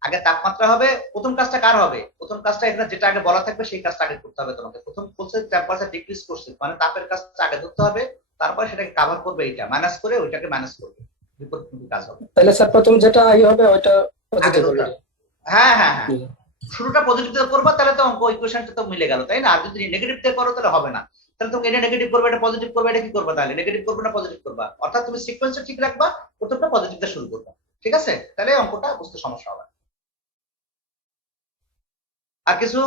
আগে তাপমাত্রা হবে, প্রথম কাজটা কার হবে? প্রথম কাজটা এখানে যেটা আগে বলা থাকবে সেই কাজটা আগে করতে হবে তোমাকে। প্রথম বলছে টেম্পারেচার ডিক্রিজ করছে, মানে তাপের কাজটা আগে ধরতে হবে, তারপরে সেটাকে কাভার করবে, এইটা মাইনাস করে ওইটাকে মাইনাস করবে, বিপরীতমুখী কাজ হবে। তাহলে স্যার প্রথম যেটা আগে হবে ওইটা আগে পজিটিভ ধরতে হবে। হবে। হ্যাঁ হ্যাঁ হ্যাঁ, শুরুটা পজিটিভ দিয়ে করবা তাহলে তো অঙ্ক ইকুয়েশনটা তো মিলে গেল, তাই না? আর যদি নেগেটিভ দিয়ে করো তাহলে হবে না। তাহলে তুমি এটা নেগেটিভ করবে এটা পজিটিভ করবে, এটা কি করবা? তাহলে নেগেটিভ করবে না পজিটিভ করবা? অর্থাৎ তুমি সিকোয়েন্সটা ঠিক রাখবা, প্রথমটা পজিটিভ দিয়ে শুরু করবা, ঠিক আছে? তাহলে অঙ্কটা বুঝতে সমস্যা হবে। আর কিছু?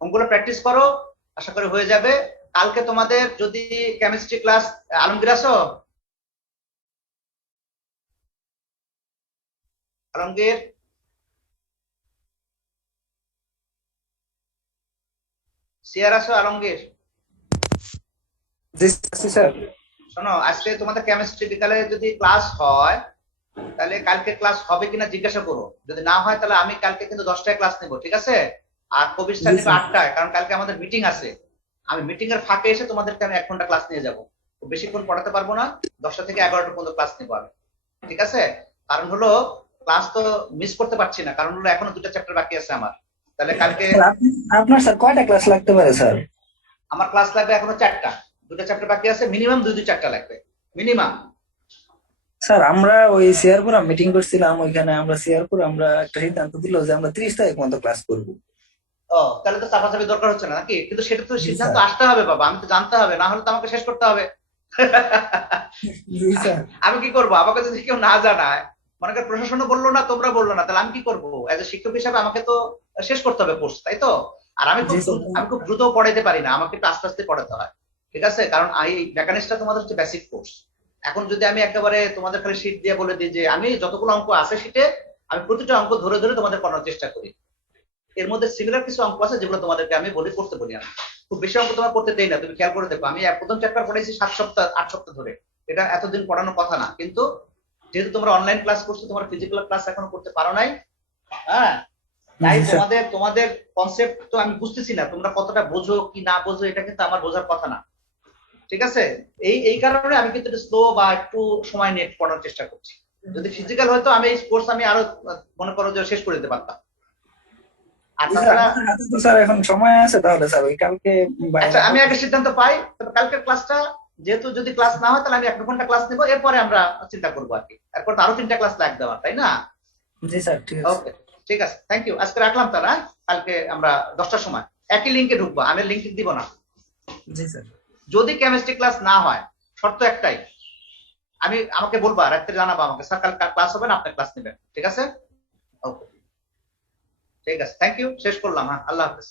অঙ্কগুলো প্র্যাকটিস করো, আশা করি হয়ে যাবে। কালকে তোমাদের যদি কেমিস্ট্রি ক্লাস, আলমগীর আছো? আলমগীর, সিয়ার আছো? আলমগীর জি স্যার। শোনো, আজকে তোমাদের কেমিস্ট্রি বিকালে যদি ক্লাস হয় তাহলে কালকে ক্লাস হবে কিনা জিজ্ঞাসা করো, যদি না হয় তাহলে আমি কালকে কিন্তু 10টায় ক্লাস নেবো, ঠিক আছে? আর কবির স্যার নেবে 8টায়, কারণ কালকে আমাদের মিটিং আছে। আমি মিটিং এর ফাঁকে এসে তোমাদেরকে আমি 1 ঘন্টা ক্লাস নিয়ে যাবো, বেশিক্ষণ পড়াতে পারবো না, 10টা থেকে 11টা পর্যন্ত ক্লাস নেবো আমি, ঠিক আছে? কারণ হলো ক্লাস তো মিস করতে পারছি না, কারণ হলো এখনো 2টা চ্যাপ্টার বাকি আছে আমার। তাহলে কালকে আপনার স্যার কয়টা ক্লাস লাগতে পারে স্যার? আমার ক্লাস লাগবে এখনো 4টা, 2টা চ্যাপ্টার বাকি আছে, মিনিমাম 2-2 লাগবে মিনিমাম। স্যার আমরা ওই শেয়ারপুরা মিটিং করছিলাম, ওইখানে আমরা শেয়ারপুর আমরা একটা সিদ্ধান্ত দিল যে আমরা 30 তারিখ পর্যন্ত ক্লাস করব। ও তাহলে তো চাপাচাপি দরকার হচ্ছে না নাকি? কিন্তু সেটা তো জি সিদ্ধান্ত স্যার। আসতে হবে বাবা, আমি তো জানতে হবে, না হলে তো আমাকে শেষ করতে হবে। জি স্যার। আমি কি করবো? আমাকে যদি কেউ না জানায়, মনে কর প্রশাসনও বললো না তোমরা বললো না, তাহলে আমি কি করবো? এজ এ শিক্ষক হিসাবে আমাকে তো শেষ করতে হবে কোর্স, তাই তো? আর আমি জি স্যার। আমি খুব দ্রুত পড়াইতে পারি না, আমাকে একটু আস্তে আস্তে পড়াতে হয়, ঠিক আছে? কারণ এই মেকানিক্সটা তোমাদের হচ্ছে বেসিক কোর্স। এখন যদি আমি একেবারে তোমাদের খালি শীট দিয়ে বলে দিই যে আমি যতগুলো অঙ্ক আছে শীটে আমি প্রতিটা অঙ্ক ধরে ধরে তোমাদের করানোর চেষ্টা করি, এর মধ্যে সিমিলার কিছু অঙ্ক আছে যেগুলো তোমাদেরকে আমি বলি করতে বলি। আমি খুব বেশি অঙ্ক তোমার করতে দেই না, তুমি খেয়াল করে দেখো, আমি প্রথম চ্যাপ্টার পড়াইছি 7 সপ্তাহ 8 সপ্তাহ ধরে, এটা এতদিন পড়ানোর কথা না, কিন্তু যেহেতু তোমরা অনলাইন ক্লাস করছো, তোমরা ফিজিক্যাল ক্লাস এখনো করতে পারো নাই, হ্যাঁ, তাই জি, স্যার। তোমাদের কনসেপ্ট তো আমি বুঝতেছি না, তোমরা কতটা বোঝো কি না বোঝো এটা কিন্তু আমার বোঝার কথা না, ঠিক আছে? এই কারণে আমি কিন্তু একটু স্লো বা একটু সময় নিয়ে পড়ানোর চেষ্টা করছি। যদি ফিজিক্যাল হয়তো আমি এই কোর্স আমি আরো মনে করো যে শেষ করে দিতে পারতাম। আর জি, স্যার, তাছাড়া আমাদের হাতে তো স্যার এখন সময় আছে, তাহলে স্যার ওই কালকে আচ্ছা, আমি একটা সিদ্ধান্ত পাই, তবে কালকের ক্লাসটা যেহেতু যদি ক্লাস না হয় তাহলে আমি 1 ঘন্টা ক্লাস নেবো, এরপরে আমরা চিন্তা করবো আর কি, এরপর তো আরো 3টা ক্লাস লাগবে আমার, তাই না? জি স্যার, ঠিক আছে। ওকে, ঠিক আছে, থ্যাংক ইউ, আজকে রাখলাম তারা। কালকে আমরা 10টার সময় একই লিঙ্কে ঢুকবো, আমি লিঙ্ক দিব না। জি স্যার। যদি কেমিস্ট্রি ক্লাস না হয়, শর্ত একটাই, আমাকে বলবা, রাত্রে জানাবা আমাকে, স্যার কাল ক্লাস হবে না, আপনি ক্লাস নেবেন, ঠিক আছে? ওকে, ঠিক আছে, থ্যাংক ইউ, শেষ করলাম, হ্যাঁ, আল্লাহ হাফেজ।